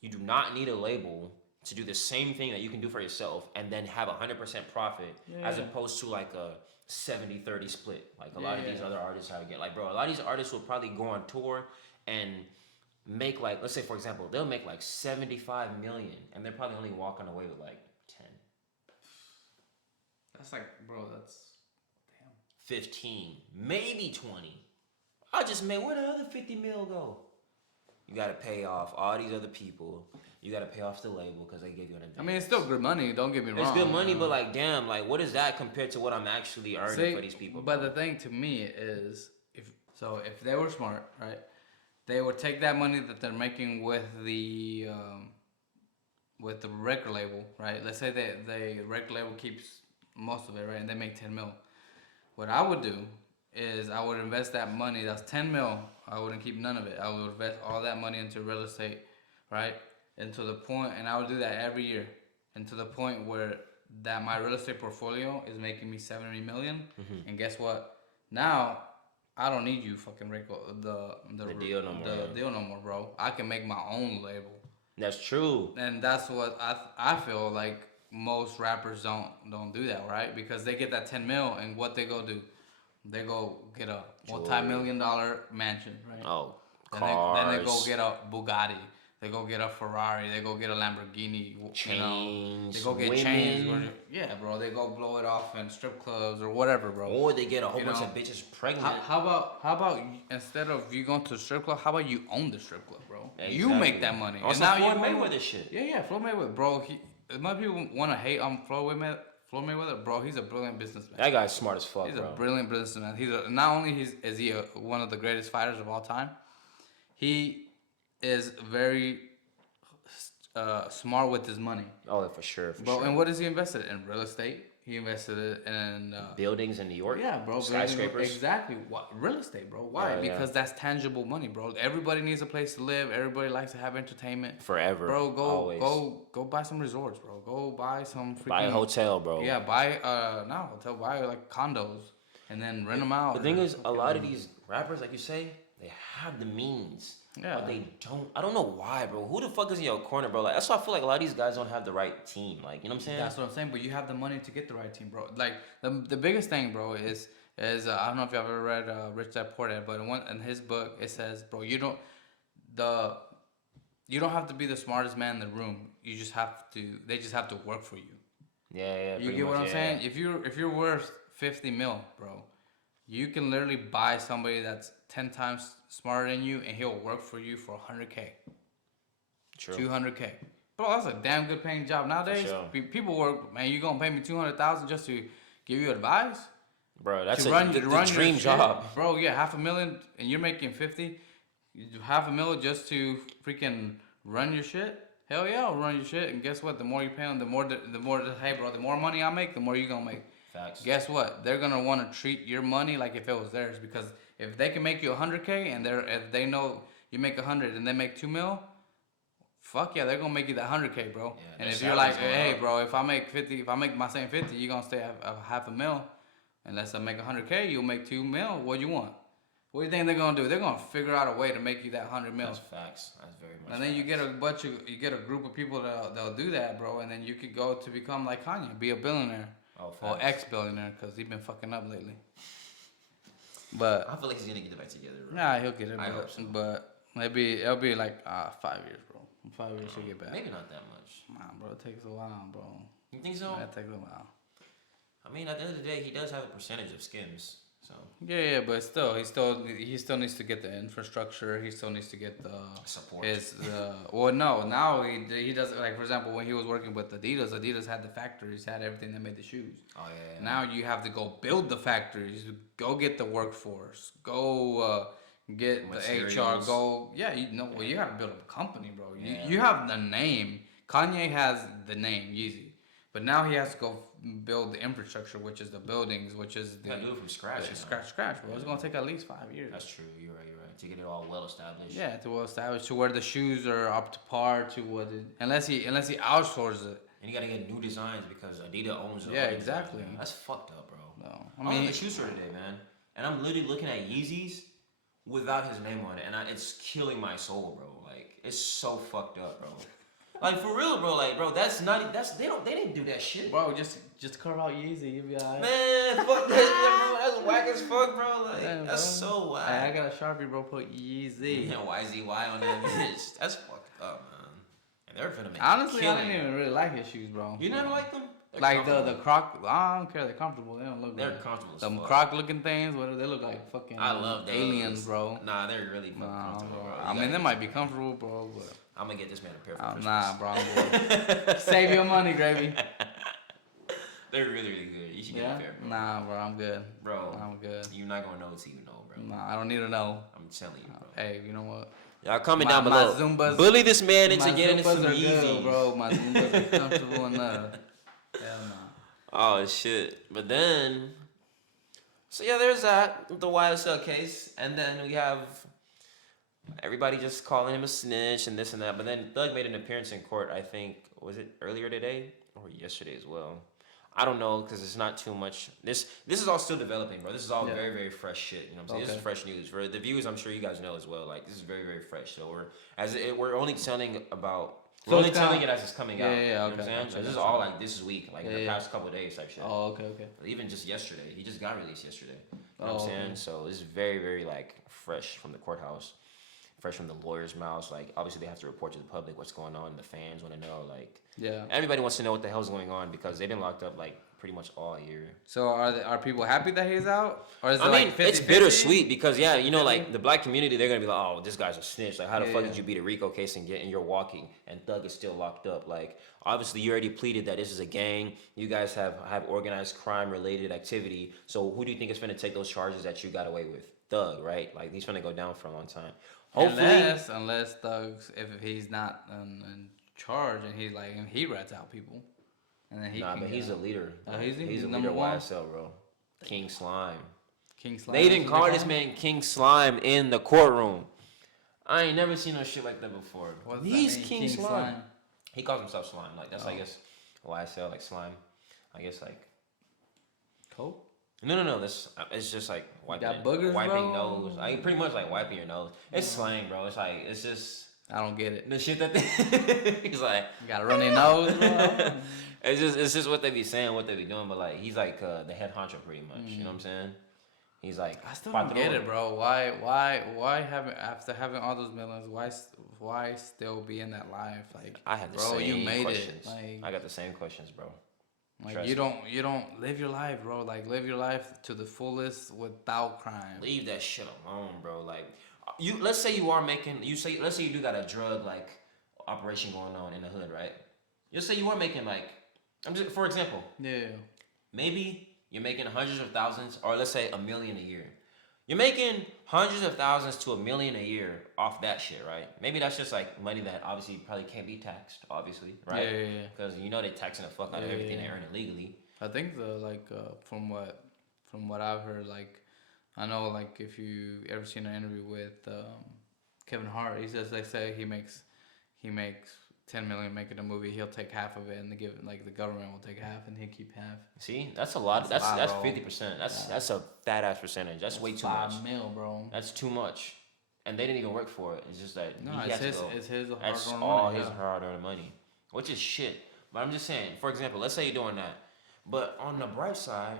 you do not need a label to do the same thing that you can do for yourself and then have 100% profit as opposed to like a 70-30 split. Like a lot of these other artists have get. Like, bro, a lot of these artists will probably go on tour and make like, let's say for example, they'll make like 75 million, and they're probably only walking away with like 10. That's like, bro, that's damn. 15, maybe 20. I just made, where the other 50 mil go? You gotta pay off all these other people. You gotta pay off the label because they gave you an advance. I mean, it's still good money. Don't get me wrong. It's good money, but like, damn, like, what is that compared to what I'm actually earning for these people? But the thing to me is, if they were smart, right, they would take that money that they're making with the record label, right? Let's say the record label keeps most of it, right, and they make 10 mil. What I would do is I would invest that money. That's 10 mil. I wouldn't keep none of it. I would invest all that money into real estate, right? And to the point, and I would do that every year, and to the point where that my real estate portfolio is making me 70 million. And guess what? Now I don't need you, fucking Rico, the deal no more. The deal no more, bro. I can make my own label. That's true. And that's what I feel like most rappers don't do that, right? Because they get that 10 mil, and what they go do, they go get a multi-million-dollar mansion, right? Oh, cars. Then they go get a Bugatti. They go get a Ferrari. They go get a Lamborghini. Chains. They go get women. chains. Yeah, bro. They go blow it off in strip clubs or whatever, bro. Or they get a whole bunch of bitches pregnant. How about instead of you going to the strip club, how about you own the strip club, bro? Exactly. You make that money. Also, and now Floyd Mayweather shit. Yeah, Floyd Mayweather, bro. As much people want to hate on Floyd Mayweather, bro, he's a brilliant businessman. That guy's smart as fuck, He's bro. a brilliant businessman. Not only is he one of the greatest fighters of all time, he is very smart with his money. Oh, for sure, Bro, and what has he invested in? Real estate. He invested it in buildings in New York. Yeah, bro. Skyscrapers. Exactly. What real estate, bro? Why? Because that's tangible money, bro. Everybody needs a place to live. Everybody likes to have entertainment. Forever. Bro, always. go buy some resorts, bro. Go buy some freaking, buy a hotel, bro. Yeah, buy not a hotel, buy like condos and then rent them out. The thing is, a lot of these rappers, like you say, they have the means. Yeah. But they don't. I don't know why, bro. Who the fuck is in your corner, bro? Like, that's why I feel like a lot of these guys don't have the right team. Like, you know what I'm saying? That's what I'm saying. But you have the money to get the right team, bro. Like the biggest thing, bro, is I don't know if you've ever read Rich Dad Poor Dad, but in his book it says, bro, you don't have to be the smartest man in the room. You just have to. They just have to work for you. Yeah. You get what I'm saying? If you're worth 50 mil, bro, you can literally buy somebody that's 10 times smarter than you, and he'll work for you for 100K. True. 200K. Bro, that's a damn good paying job nowadays. Sure. People work, man. You gonna pay me 200,000 just to give you advice? Bro, that's to the run dream your job. Shit. Bro, yeah, $500,000 and you're making 50. You do $500,000 just to freaking run your shit? Hell yeah, I'll run your shit. And guess what? The more you pay them, the more hey bro, the more money I make, the more you gonna make. Facts. Guess what? They're gonna want to treat your money like if it was theirs, because if they can make you 100K and if they know you make 100 and they make 2 mil, fuck yeah, they're gonna make you that 100K, bro. Yeah, and if you're like, hey bro, if I make my same 50, you're gonna stay at $500,000. Unless I make 100K, you'll make 2 mil. What do you want? What do you think they're gonna do? They're gonna figure out a way to make you that 100 mil. That's facts. That's very much. And then facts. you get a group of people that'll do that, bro. And then you could go to become like Kanye, be a billionaire. Oh, or ex-billionaire, because he's been fucking up lately. But I feel like he's gonna get it back together. Bro. Nah, he'll get it. I hope so. But it'll be like 5 years, bro. 5 years he'll get back. Maybe not that much. Nah, bro, it takes a while, bro. You think so? That takes a while. I mean, at the end of the day, he does have a percentage of skims. So Yeah, but still, he still needs to get the infrastructure. He still needs to get the support. Well, no, now he does, like, for example, when he was working with Adidas had the factories, had everything that made the shoes. Oh yeah. Now you have to go build the factories, go get the workforce, go get Materials. the HR, you gotta build a company, bro. You have the name. Kanye has the name Yeezy, but now he has to go build the infrastructure, which is the buildings, which is You gotta do it from scratch. Scratch, bro. It's gonna take at least 5 years. That's true. You're right. To get it all well established. Yeah, to well established, to where the shoes are up to par to what it, unless he outsources it. And you gotta get new designs because Adidas owns it. Yeah, exactly. That's fucked up, bro. No, I mean, the shoe store today, man, and I'm literally looking at Yeezys without his name on it, and it's killing my soul, bro. Like, it's so fucked up, bro. Like for real, bro. Like, bro, that's not. That's they didn't do that shit. Bro, just carve out Yeezy, you'll be alright. Man, fuck that shit, bro. That's whack as fuck, bro. Like, Damn, that's bro. so whack. Hey, I got a Sharpie, bro. Put Yeezy. Yeah, YZY on that bitch. That's fucked up, man. And they're finna make Honestly, I killing. didn't even really like his shoes, bro. You never like them? They're Like the comfortable. Croc. I don't care. They're comfortable. They don't look. They're good. comfortable as Them fuck. Croc looking things. Whatever. They look like fucking. I love those. aliens, bro. Nah, they're really fucking comfortable, bro. I mean, they might be comfortable, bro, but. I'm gonna get this man a pair for Christmas. Nah, bro. Save your money, gravy. They're really, really good. You should get a pair, bro. Nah, bro. I'm good. Bro, I'm good. you're not gonna know until you know, bro. Nah, I don't need to know. I'm telling you, bro. Hey, you know what? Y'all comment My- down my below. Zumbas- Bully this man into My getting Zumbas some are good, Yeezys. bro. My Zumbas are comfortable enough. Hell no. Oh shit! But then, so yeah, there's that the YSL case, and then we have everybody just calling him a snitch and this and that. But then Thug made an appearance in court. I think was it earlier today or yesterday as well. I don't know because it's not too much. This is all still developing, bro. This is all very, very fresh shit. You know what I'm saying? This is fresh news for the viewers. I'm sure you guys know as well. Like this is very, very fresh. So we're only telling about. We're only telling it as it's coming out. Yeah, You know what I'm okay, saying? okay, So this is that's all fine. like this week, like in the past couple of days type shit. Oh, okay, okay. Even just yesterday. He just got released yesterday. You know Oh, what I'm okay. saying? So it's very, very like fresh from the courthouse. Fresh from the lawyer's mouths. Like obviously they have to report to the public what's going on. The fans want to know. Like everybody wants to know what the hell's going on because they've been locked up like pretty much all year. So are people happy that he's out? Or is it I mean, like 50, it's bittersweet because you know, like the black community, they're gonna be like, oh, this guy's a snitch. Like, how the fuck did you beat a Rico case and you're walking and Thug is still locked up? Like, obviously, you already pleaded that this is a gang. You guys have organized crime related activity. So who do you think is gonna take those charges that you got away with? Thug, right? Like he's gonna go down for a long time. Hopefully, unless Thugs, if he's not in charge and he rats out people, and then he but he's a leader. He's a leader number of one? YSL, bro. King Slime. King Slime. They even call this man King Slime in the courtroom. I ain't never seen no shit like that before. He's King Slime. He calls himself Slime. Like that's I guess YSL like slime. I guess like coke. No. That's it's just like wiping boogers, wiping bro? nose. Like pretty much like wiping your nose. It's slang, bro. It's like it's just I don't get it. the shit that he's like. You got a runny nose, bro. It's just what they be saying, what they be doing. But like he's like the head honcho pretty much. You know what I'm saying? He's like I still don't get it, bro. Why after having all those millions, why still be in that life? Like, I have the bro, same you made questions. it. Like, I got the same questions, bro. Like Trust you don't live your life, bro. Like live your life to the fullest without crime. Leave that shit alone, bro. Like let's say you are making let's say you do got a drug like operation going on in the hood, right? Let's say you are making like for example. Yeah. Maybe you're making hundreds of thousands or let's say $1 million a year. You're making hundreds of thousands to $1 million a year off that shit, right? Maybe that's just like money that obviously probably can't be taxed, obviously, right? Yeah. Because you know they're taxing the fuck out of everything they earn illegally. I think from what I've heard, like I know like if you ever seen an interview with Kevin Hart, he says they say he makes 10 million making a movie, he'll take half of it and the government will take half and he'll keep half. See, that's a lot. That's 50%. That's a fat ass percentage. That's way too much. $5 million, bro. That's too much. And they didn't even work for it. It's just that It's his hard-earned money. That's all his hard-earned money, which is shit. But I'm just saying, for example, let's say you're doing that, but on the bright side,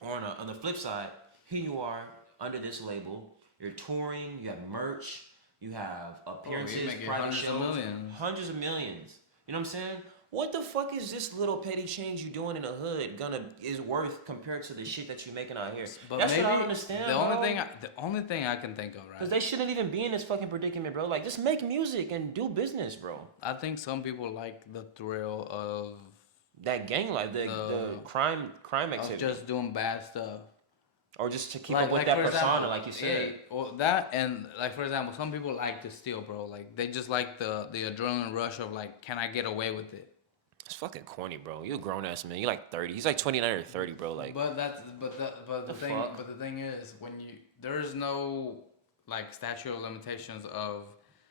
or on the flip side, here you are under this label. You're touring. You have merch. You have appearances, private shows, hundreds of millions. You know what I'm saying? What the fuck is this little petty change you doing in the hood is worth compared to the shit that you're making out here? But that's maybe what I don't understand. The only thing I can think of, right? Because they shouldn't even be in this fucking predicament, bro. Like, just make music and do business, bro. I think some people like the thrill of that gang life, the crime activity, of just doing bad stuff. Or just to keep up with that persona, like you said. Or that, and like for example, some people like to steal, bro. Like they just like the adrenaline rush of like, can I get away with it? It's fucking corny, bro. You a grown ass man. You like 30. He's like 29 or 30, bro. Like. But the thing is, when there's no like statute of limitations of.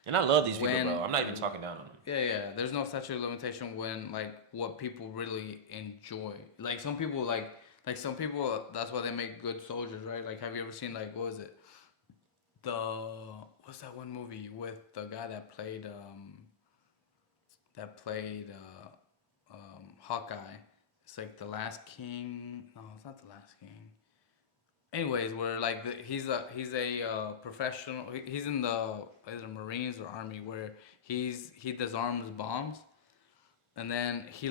And I love these people, bro. I'm not even talking down on them. Yeah. There's no statute of limitation when like what people really enjoy. Like some people Like some people, that's why they make good soldiers, right? Like, have you ever seen like what was it? What's that one movie with the guy that played that played Hawkeye. It's like the Last King. No, it's not the Last King. Anyways, where like he's a professional. He's in the either Marines or Army, where he disarms bombs, and then he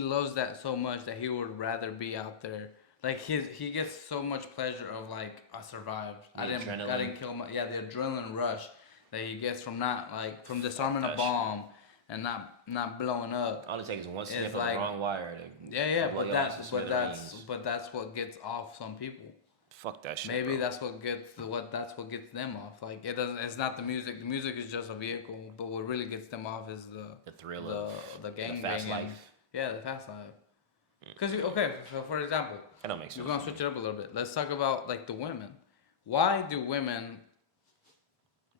loves that so much that he would rather be out there. Like he gets so much pleasure of like I survived. I didn't kill my yeah the adrenaline rush that he gets from not like from disarming a bomb and not blowing up. All it takes is one snip of like the wrong wire. yeah, but that's what gets off some people. Fuck that shit. Maybe bro. that's what gets them off. Like it doesn't. It's not the music. The music is just a vehicle. But what really gets them off is the thrill of the gang the fast banging. life. Yeah, the fast life. Because okay, so for example, that don't make sense. We're gonna switch it up a little bit. Let's talk about like the women. Why do women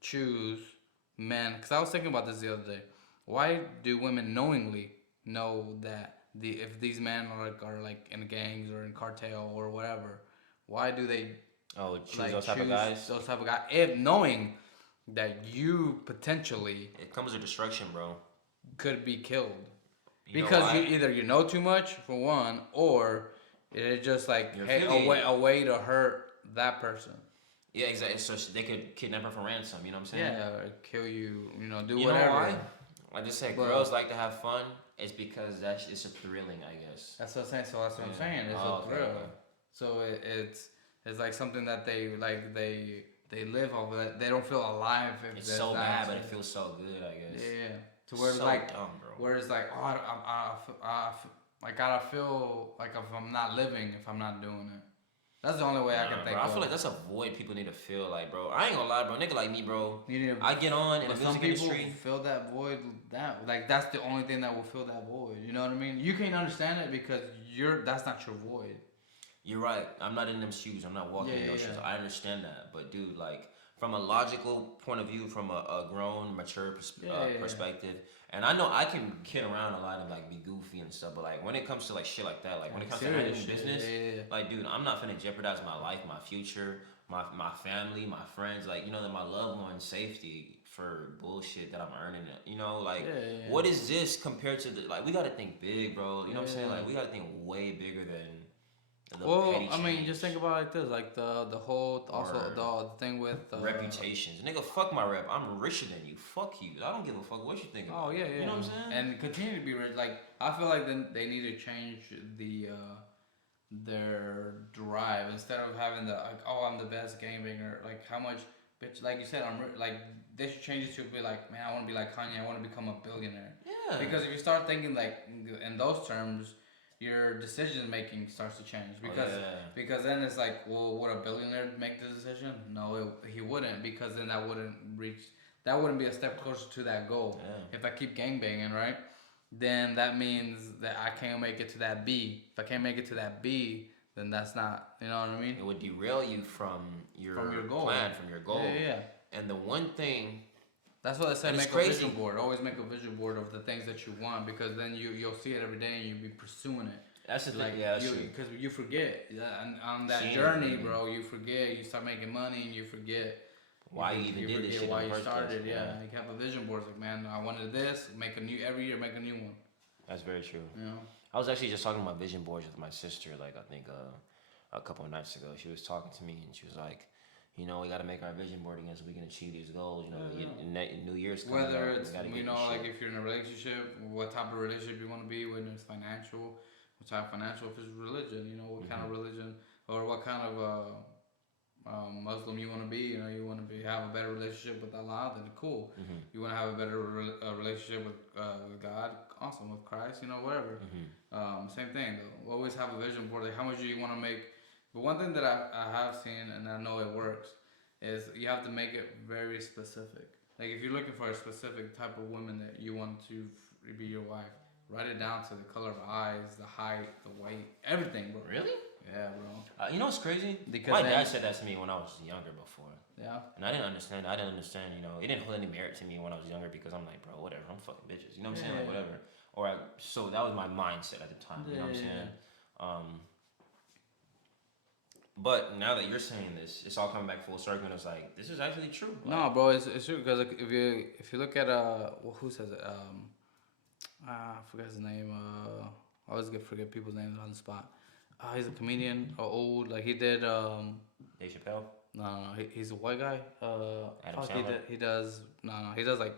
choose men? Because I was thinking about this the other day. Why do women knowingly know that if these men are like in gangs or in cartel or whatever? Why do they choose those type of guys? Those type of guys, if knowing that you potentially it comes with destruction, bro, could be killed because you know too much for one, or it's just like a way to hurt that person. Yeah, exactly. So they could kidnap her for ransom. You know what I'm saying? Yeah, or kill you. Do you whatever. Know why? Like I just said, girls like to have fun. It's because it's a thrilling, I guess. That's what I'm saying. So that's what I'm saying. It's a thrill. Okay. So it's like something that they live off of. It. They don't feel alive. It's so bad, but it feels so good, I guess. Yeah. To where it's so like, dumb, bro. Where it's like, oh, I gotta feel like if I'm not living, if I'm not doing it. That's the only way I can think. Bro, I feel like that's a void people need to feel. Like, bro, I ain't gonna lie, bro. Nigga like me, bro. I get on in the music industry. Feel that void. That's the only thing that will fill that void. You know what I mean? You can't understand it because that's not your void. You're right. I'm not in them shoes. I'm not walking in those shoes. I understand that, but dude, like from a logical point of view, from a grown, mature perspective, and I know I can kid around a lot and like be goofy and stuff, but like when it comes to like shit like that, like when it comes to handling business, like dude, I'm not finna jeopardize my life, my future, my family, my friends, like my loved one's safety for bullshit that I'm earning. What is this compared to we gotta think big, bro. You know what I'm saying? Like we gotta think way bigger than. I mean, just think about it like this, like the whole the thing with reputations. Nigga, fuck my rep. I'm richer than you. Fuck you. I don't give a fuck what you think about. Oh yeah. You know what I'm saying? And continue to be rich. Like I feel like they need to change their drive instead of having I'm the best game banger. Like how much bitch, like you said, they should change it to be like, man, I want to be like Kanye. I want to become a billionaire. Yeah. Because if you start thinking like in those terms, your decision making starts to change because then it's like, well, would a billionaire make the decision? No, he wouldn't, because then that wouldn't be a step closer to that goal. Yeah. If I keep gangbanging, right, then that means that I can't make it to that B. If I can't make it to that B, then that's not, you know what I mean? It would derail you from your goal. Plan, from your goal. Yeah. And the one thing. That's what I said. Make a vision board. Always make a vision board of the things that you want, because then you'll see it every day and you'll be pursuing it. That's the thing. Yeah, because you forget on that journey, bro. You forget. You start making money and you forget why you even did this shit. Why you started. Yeah, you have a vision board. It's like, man, I wanted this. Every year, make a new one. That's very true. You know? I was actually just talking about vision boards with my sister. Like I think a couple of nights ago, she was talking to me and she was like, we got to make our vision board again so we can achieve these goals. New Year's coming Whether up, it's, like if you're in a relationship, what type of relationship you want to be, whether it's financial, what type of financial, if it's religion, what kind of religion, or what kind of Muslim you want to be. You want to have a better relationship with Allah, then cool. You want to have a better relationship with God, awesome, with Christ, whatever. Same thing though. Always have a vision board, like how much do you want to make. But one thing that I have seen, and I know it works, is you have to make it very specific. Like if you're looking for a specific type of woman that you want to be your wife, write it down to the color of eyes, the height, the weight, everything, bro. Really? Yeah, bro. You know what's crazy? Because my dad said that to me when I was younger before. Yeah. And I didn't understand. It didn't hold any merit to me when I was younger, because I'm like, bro, whatever. I'm fucking bitches. You know what I'm saying? Like whatever. So that was my mindset at the time. You know what I'm saying? But now that you're saying this, it's all coming back full circle, and it's like, this is actually true. No, bro, it's true, because if you look at who says it, I forgot his name. I always forget people's names on the spot. He's a comedian, old. Like he did. Dave Chappelle, No. He's a white guy. Adam Fuck. Sandler, He does. No. He does like.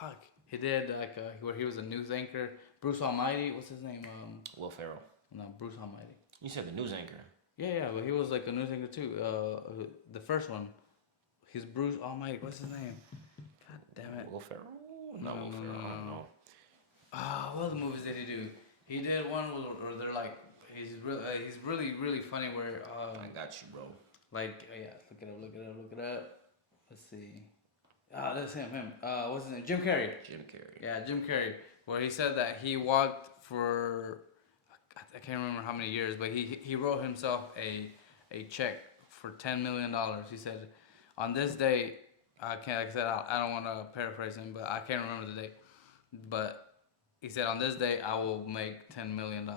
Fuck. He did like where he was a news anchor. Bruce Almighty. What's his name? Will Ferrell. No, Bruce Almighty. You said the news anchor. Yeah, but he was like a news anchor too. The first one. He's Bruce Almighty. What's his name? God damn it. Will Ferrell? No, Will Ferrell. I don't know. What other movies did he do? He did one where they're like he's really funny. Where I got you, bro. like yeah, look it up. Let's see. That's him. What's his name? Jim Carrey. Jim Carrey. Yeah, Jim Carrey. Where he said that he walked for I can't remember how many years, but he wrote himself a check for $10 million. He said, on this day, I can't. Like I said, I don't want to paraphrase him, but I can't remember the date. But he said, on this day, I will make $10 million,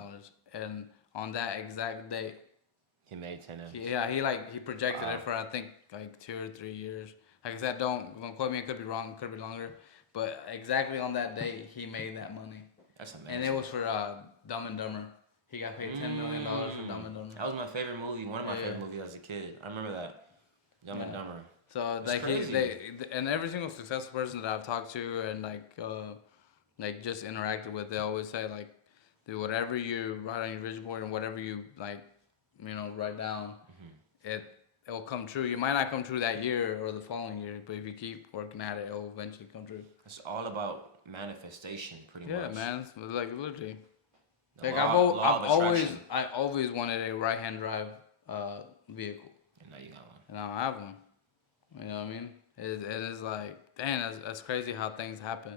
and on that exact date, He made 10 M's. yeah, he projected it for I think like 2 or 3 years. Like I said, don't quote me. It could be wrong. It could be longer. But exactly on that date, he made that money. That's amazing. And it was for Dumb and Dumber. He got paid $10 million for Dumb and Dumber. That was my favorite movie. One of my favorite movies as a kid. I remember that. Dumb and Dumber. So like and every single successful person that I've talked to and like just interacted with, they always say like, do whatever you write on your vision board and whatever you like, write down, it will come true. You might not come true that year or the following year, but if you keep working at it, it will eventually come true. It's all about manifestation, pretty much. Yeah, man. It's like literally. The Like law of attraction. I always wanted a right hand drive vehicle. And now you got one. And now I have one. You know what I mean? It is like, dang, that's crazy how things happen,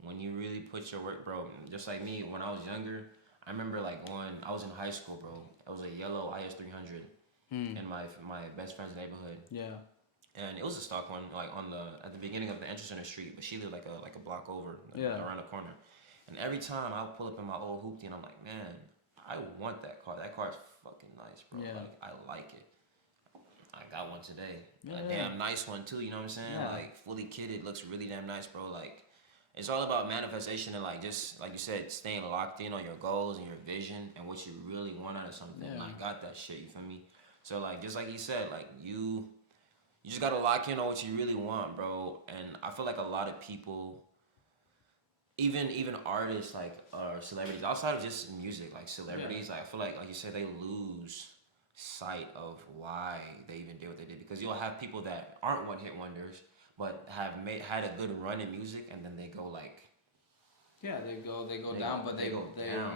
When you really put your work, bro, just like me, when I was younger, I remember like when I was in high school, bro, it was a yellow IS300 in my best friend's neighborhood. Yeah. And it was a stock one, like at the beginning of the entrance in the street, but she lived like a block over, around the corner. And every time I would pull up in my old hoopty and I'm like, man, I want that car. That car is fucking nice, bro. Yeah. Like, I like it. I got one today. Yeah, A damn nice one too, you know what I'm saying? Yeah. Like fully kitted, looks really damn nice, bro. Like it's all about manifestation and like just like you said, staying locked in on your goals and your vision and what you really want out of something. Yeah. And I got that shit, you feel me? So like just like you said, like you just gotta lock in on what you really want, bro. And I feel like a lot of people, even artists like celebrities, outside of just music, like celebrities, like I feel like you said, they lose sight of why they even did what they did, because you'll have people that aren't one hit wonders but have had a good run in music and then they go like they go down, but they go down,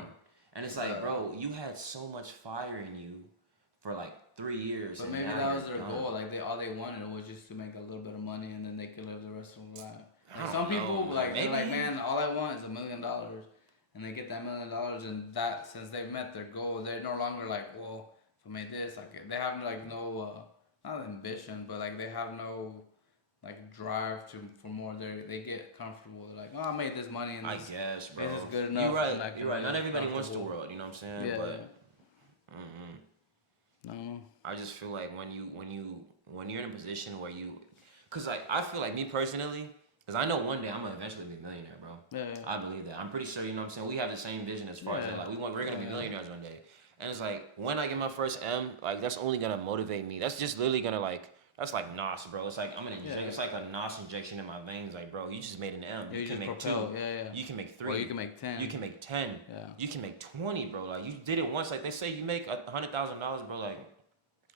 and it's like, bro, you had so much fire in you for like 3 years, but and maybe now that was you're their done. goal. Like all they wanted was just to make a little bit of money and then they could live the rest of their life. I Like don't some people know, like they're like, maybe. man, all I want is $1 million, and they get that $1 million, and that since they've met their goal, they're no longer like, well, if I made this, like they have like no not ambition, but like they have no like drive for more. They get comfortable. They're like, oh, I made this money, and I this, guess, bro. this is good enough. You're right. and I can You're right. Not live everybody wants the comfortable. world. You know what I'm saying? Yeah. But No. I just feel like when you're in a position where cause like I feel like me personally, cause I know one day I'm gonna eventually be a millionaire, bro. Yeah. I believe that. I'm pretty sure, you know what I'm saying? We have the same vision as far as that. Like we're gonna be millionaires one day. And it's like when I get my first M, like that's only gonna motivate me. That's just literally gonna that's like NOS, bro. It's like I'm gonna inject. It's like a NOS injection in my veins. Like, bro, you just made an M. You can make propel. 2. Yeah. You can make 3. Well, you can make 10. You can make 10. Yeah. You can make 20, bro. Like you did it once. Like they say, you make $100,000, bro. Like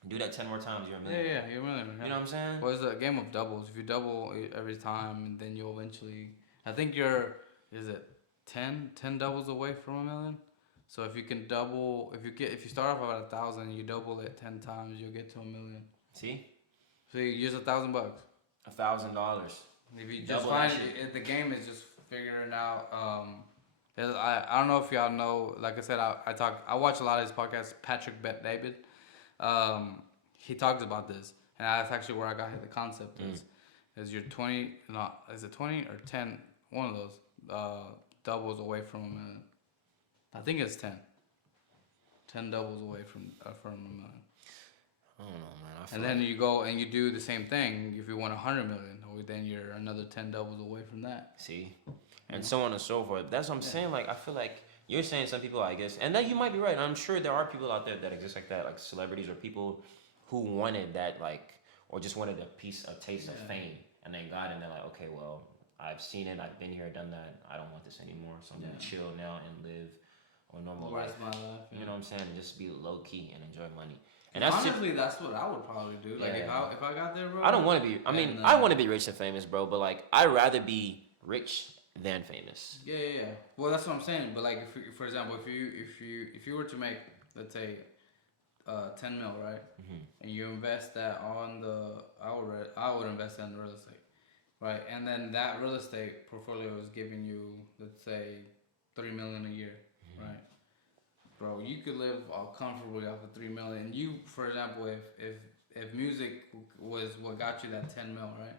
do that 10 more times, you're a millionaire. Yeah, you're a millionaire. You know what I'm saying? Well, it's a game of doubles. If you double every time, then you'll eventually. I think is it 10 doubles away from $1 million. So if you can double, if you start off at 1,000, you double it 10 times, you'll get to $1 million. See? So you use $1,000. $1,000. If you just Double find that it, the game is just figuring out. I don't know if y'all know. Like I said, I watch a lot of his podcasts. Patrick Bet David, he talks about this, and that's actually where I got the concept is you're 20. No, is it 20 or 10? One of those doubles away from $1 million. I think it's 10. 10 doubles away from $1 million. I don't know, man. I feel And then like, you go and you do the same thing. If you want 100 million, then you're another 10 doubles away from that. see, and so on and so forth. That's what I'm saying. Like, I feel like you're saying some people, I guess, and then you might be right. I'm sure there are people out there that exist like that, like celebrities or people who wanted that, like, or just wanted a taste of fame, and they got it, and they're like, okay, well, I've seen it, I've been here, done that. I don't want this anymore, so I'm gonna chill now and live a normal life. My life. You know what I'm saying? And just be low key and enjoy money. And honestly, that's what I would probably do. Like if I got there, bro. I don't want to be. I mean, I want to be rich and famous, bro. But like, I'd rather be rich than famous. Yeah. Well, that's what I'm saying. But like, if for example, if you were to make, let's say, 10 mil, right, and you invest that on I would invest that in real estate, right, and then that real estate portfolio is giving you, let's say, 3 million a year, right. Bro, you could live comfortably off of 3 million. You, for example, if music was what got you that 10 mil, right?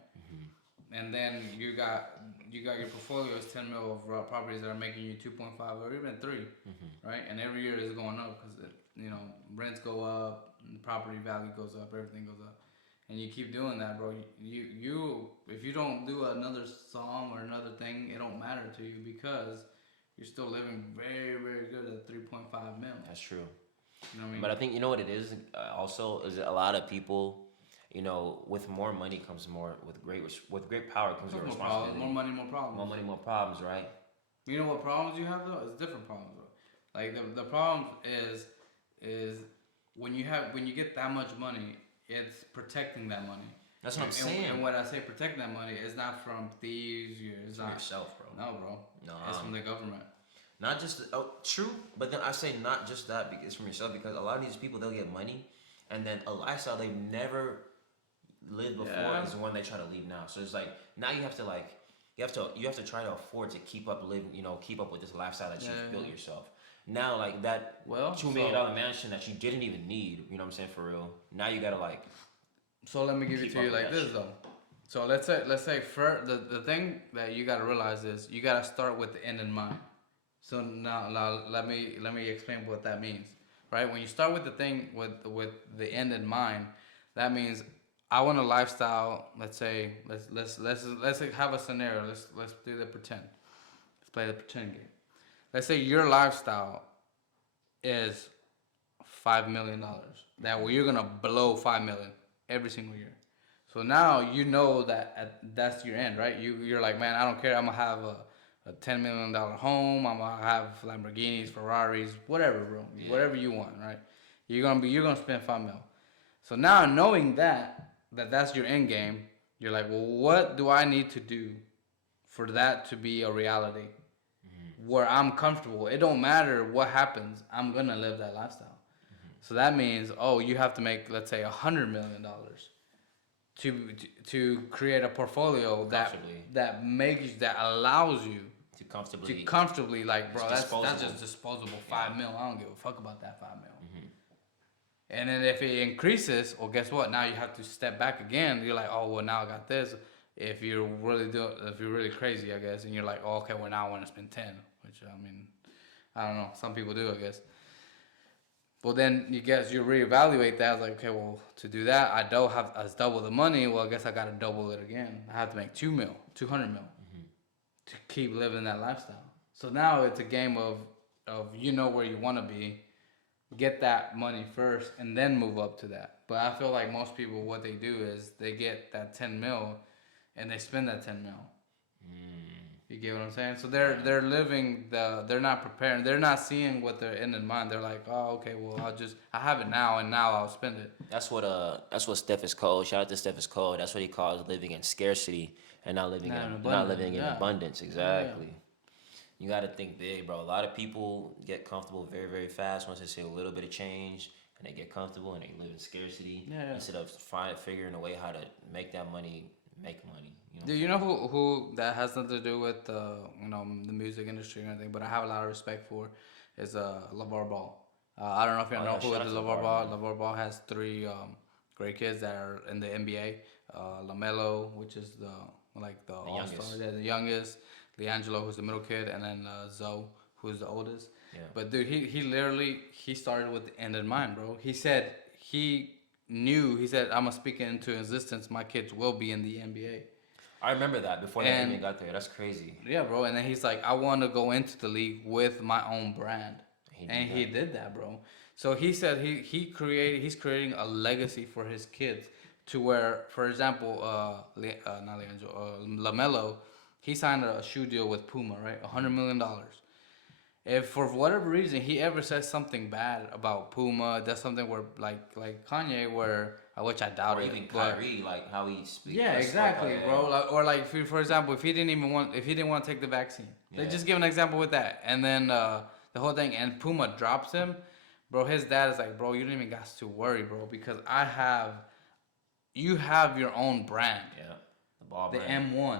And then you got your portfolio is 10 mil of properties that are making you 2.5 or even 3, right? And every year is going up because rents go up, and property value goes up, everything goes up, and you keep doing that, bro. You if you don't do another song or another thing, it don't matter to you because you're still living very, very good at 3.5 mil. That's true. You know what I mean? But I think, you know what it is also is a lot of people, with more money comes with great power comes more responsibility. More money, more problems. More money, more problems, right? You know what problems you have though? It's different problems, bro. Like the problem is when you get that much money, it's protecting that money. That's what I'm saying. And when I say protecting that money, it's not from thieves. It's not yourself, bro. No, bro. No, it's from the government. Not just true, but then I say not just that because it's from yourself, because a lot of these people, they'll get money, and then a lifestyle they've never lived before is the one they try to leave now. So it's like now you have to try to afford to keep up with this lifestyle that you've built yourself. Now like that $2 million mansion that you didn't even need, you know what I'm saying, for real. Now you gotta like. So let me give it to you like this though. So let's say the thing that you gotta realize is you gotta start with the end in mind. So now let me explain what that means. Right? When you start with the thing with the end in mind, that means I want a lifestyle. Let's say let's have a scenario. Let's do the pretend. Let's play the pretend game. Let's say your lifestyle is $5 million. That way you're gonna blow $5 million every single year. So now you know that's your end, right? You're like, man, I don't care. I'm gonna have a $10 million home. I'm gonna have Lamborghinis, Ferraris, whatever, bro. Yeah. Whatever you want, right? You're gonna spend $5 million. So now knowing that's your end game, you're like, well, what do I need to do for that to be a reality? Where I'm comfortable. It don't matter what happens. I'm gonna live that lifestyle. So that means, you have to make, let's say, $100 million to create a portfolio that allows you to comfortably like, bro, that's just disposable. $5 million. I don't give a fuck about that $5 million. And then if it increases, well, guess what? Now you have to step back again. You're like, oh, well, now I got this. If you're really crazy, I guess, and you're like, oh, okay, well, now I want to spend 10, which I mean, I don't know. Some people do, I guess. Well, then you reevaluate that. I was like, okay, well, to do that, I double the money. Well, I guess I got to double it again. I have to make $200 million to keep living that lifestyle. So now it's a game of where you want to be, get that money first, and then move up to that. But I feel like most people, what they do is they get that 10 mil, and they spend that 10 mil. You get what I'm saying? So they're living they're not preparing. They're not seeing what they're in mind. They're like, oh, okay, well, I have it now, and now I'll spend it. That's what Steph is called. Shout out to Steph is called. That's what he calls living in scarcity and not living in abundance. Exactly. Yeah. You got to think big, bro. A lot of people get comfortable very, very fast once they see a little bit of change, and they get comfortable and they live in scarcity instead of figuring a way how to make that money. Do you know who that has nothing to do with the music industry or anything, but I have a lot of respect for is LeVar Ball. I don't know if you know who is LeVar Ball. LeVar Ball has 3 great kids that are in the NBA. LaMelo, which is the all-star, the youngest. LiAngelo, who's the middle kid, and then Zoe, who's the oldest. Yeah. But dude, he literally started with the end in mind, bro. He said he knew, he said, I'm gonna speak it into existence. My kids will be in the NBA. I remember that before they even got there. That's crazy. Yeah, bro. And then he's like, I want to go into the league with my own brand. He did that, bro. So he said he's creating a legacy for his kids to where, for example, not Leandro, LaMelo, he signed a shoe deal with Puma, right? $100 million. If for whatever reason he ever says something bad about Puma, that's something where like Kanye, where which I doubt or it. even Kyrie, like how he speaks. Yeah, exactly, bro. Like, or like for example, if he didn't want to take the vaccine, they just give an example with that, and then the whole thing, and Puma drops him, bro. His dad is like, bro, you don't even got to worry, bro, because you have your own brand. Yeah, the ball the brand. M1,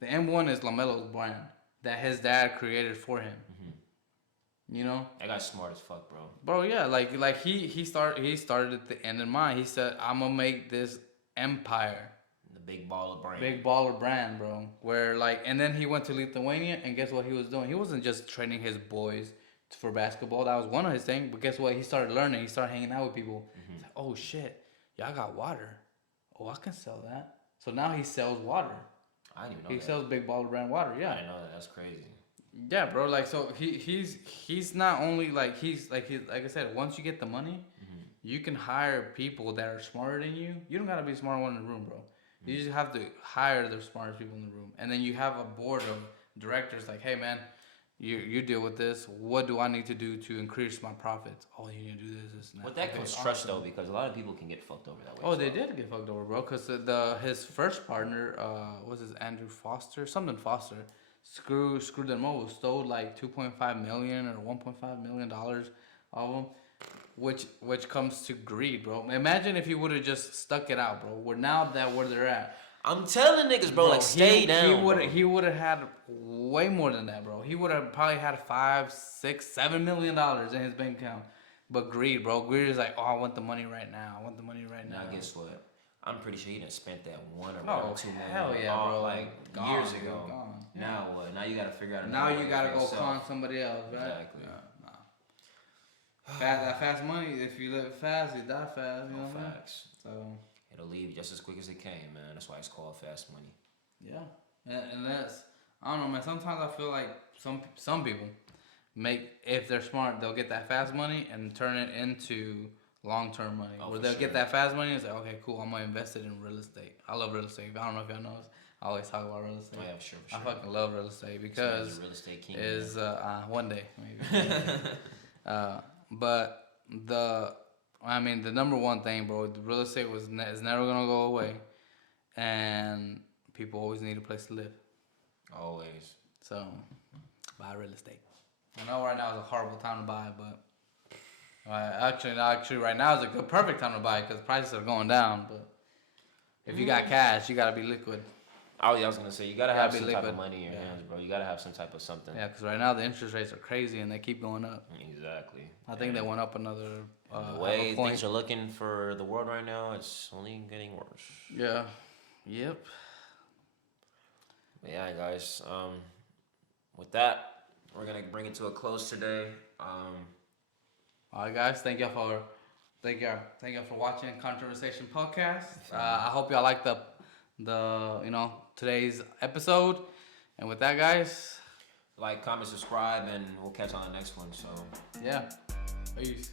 the M1 is LaMelo's brand that his dad created for him. You know, that guy's smart as fuck, bro. Bro, yeah, like he started at the end in mind. He said, "I'm gonna make this empire, the big baller brand, bro." Where like, and then he went to Lithuania, and guess what he was doing? He wasn't just training his boys for basketball. That was one of his things. But guess what? He started learning. He started hanging out with people. He's like, oh shit, y'all got water. Oh, I can sell that. So now he sells water. I didn't even know He that. sells big baller brand water. Yeah. I didn't know that. That's crazy. Yeah, bro. Like, so he's not only like like I said. Once you get the money, you can hire people that are smarter than you. You don't gotta be the smart one in the room, bro. You just have to hire the smartest people in the room, and then you have a board of directors. Like, hey, man, you deal with this. What do I need to do to increase my profits? Oh, you need to do this and that. But that comes trust though, because a lot of people can get fucked over that way. Oh, they did get fucked over, bro. Cause his first partner, was his Andrew Foster, something Foster. Screwed them over, stole like $2.5 million or $1.5 million of them, which comes to greed, bro. Imagine if he would have just stuck it out, bro. Where they're at. I'm telling niggas, bro, like stay down. He would have had way more than that, bro. He would have probably had $5, $6, $7 million in his bank account. But greed, bro. Greed is like, oh, I want the money right now. Now guess what? I'm pretty sure he done spent that $1 or $2 million. Hell yeah, bro. Like gone, years ago. Gone. Yeah. Now what? Now you gotta figure out. Now you gotta go con somebody else, right? Exactly. Yeah, that fast money. If you live fast, you die fast. You know what I mean? Facts. So it'll leave just as quick as it came, man. That's why it's called fast money. Yeah, and that's, I don't know, man. Sometimes I feel like some people if they're smart, they'll get that fast money and turn it into long-term money. Where they'll get that fast money and say, okay, cool, I'm gonna invest it in real estate. I love real estate. I don't know if y'all know this. I always talk about real estate. Oh, yeah, sure. I fucking love real estate because real estate king, is one day maybe. But the number one thing, bro, the real estate is never gonna go away, and people always need a place to live. Always. So buy real estate. I know right now is a horrible time to buy, but actually right now is a perfect time to buy because prices are going down. But if you got cash, you gotta be liquid. Oh yeah, I was gonna say you gotta have some type of money in your hands, bro. You gotta have some type of something. Yeah, because right now the interest rates are crazy and they keep going up. Exactly. I think they went up another. The way things are looking for the world right now, it's only getting worse. Yeah. Yep. But yeah, guys. With that, we're gonna bring it to a close today. All right, guys. Thank y'all for watching Conversation Podcast. I hope y'all like the today's episode. And with that, guys, like, comment, subscribe, and we'll catch on the next one. So yeah, peace.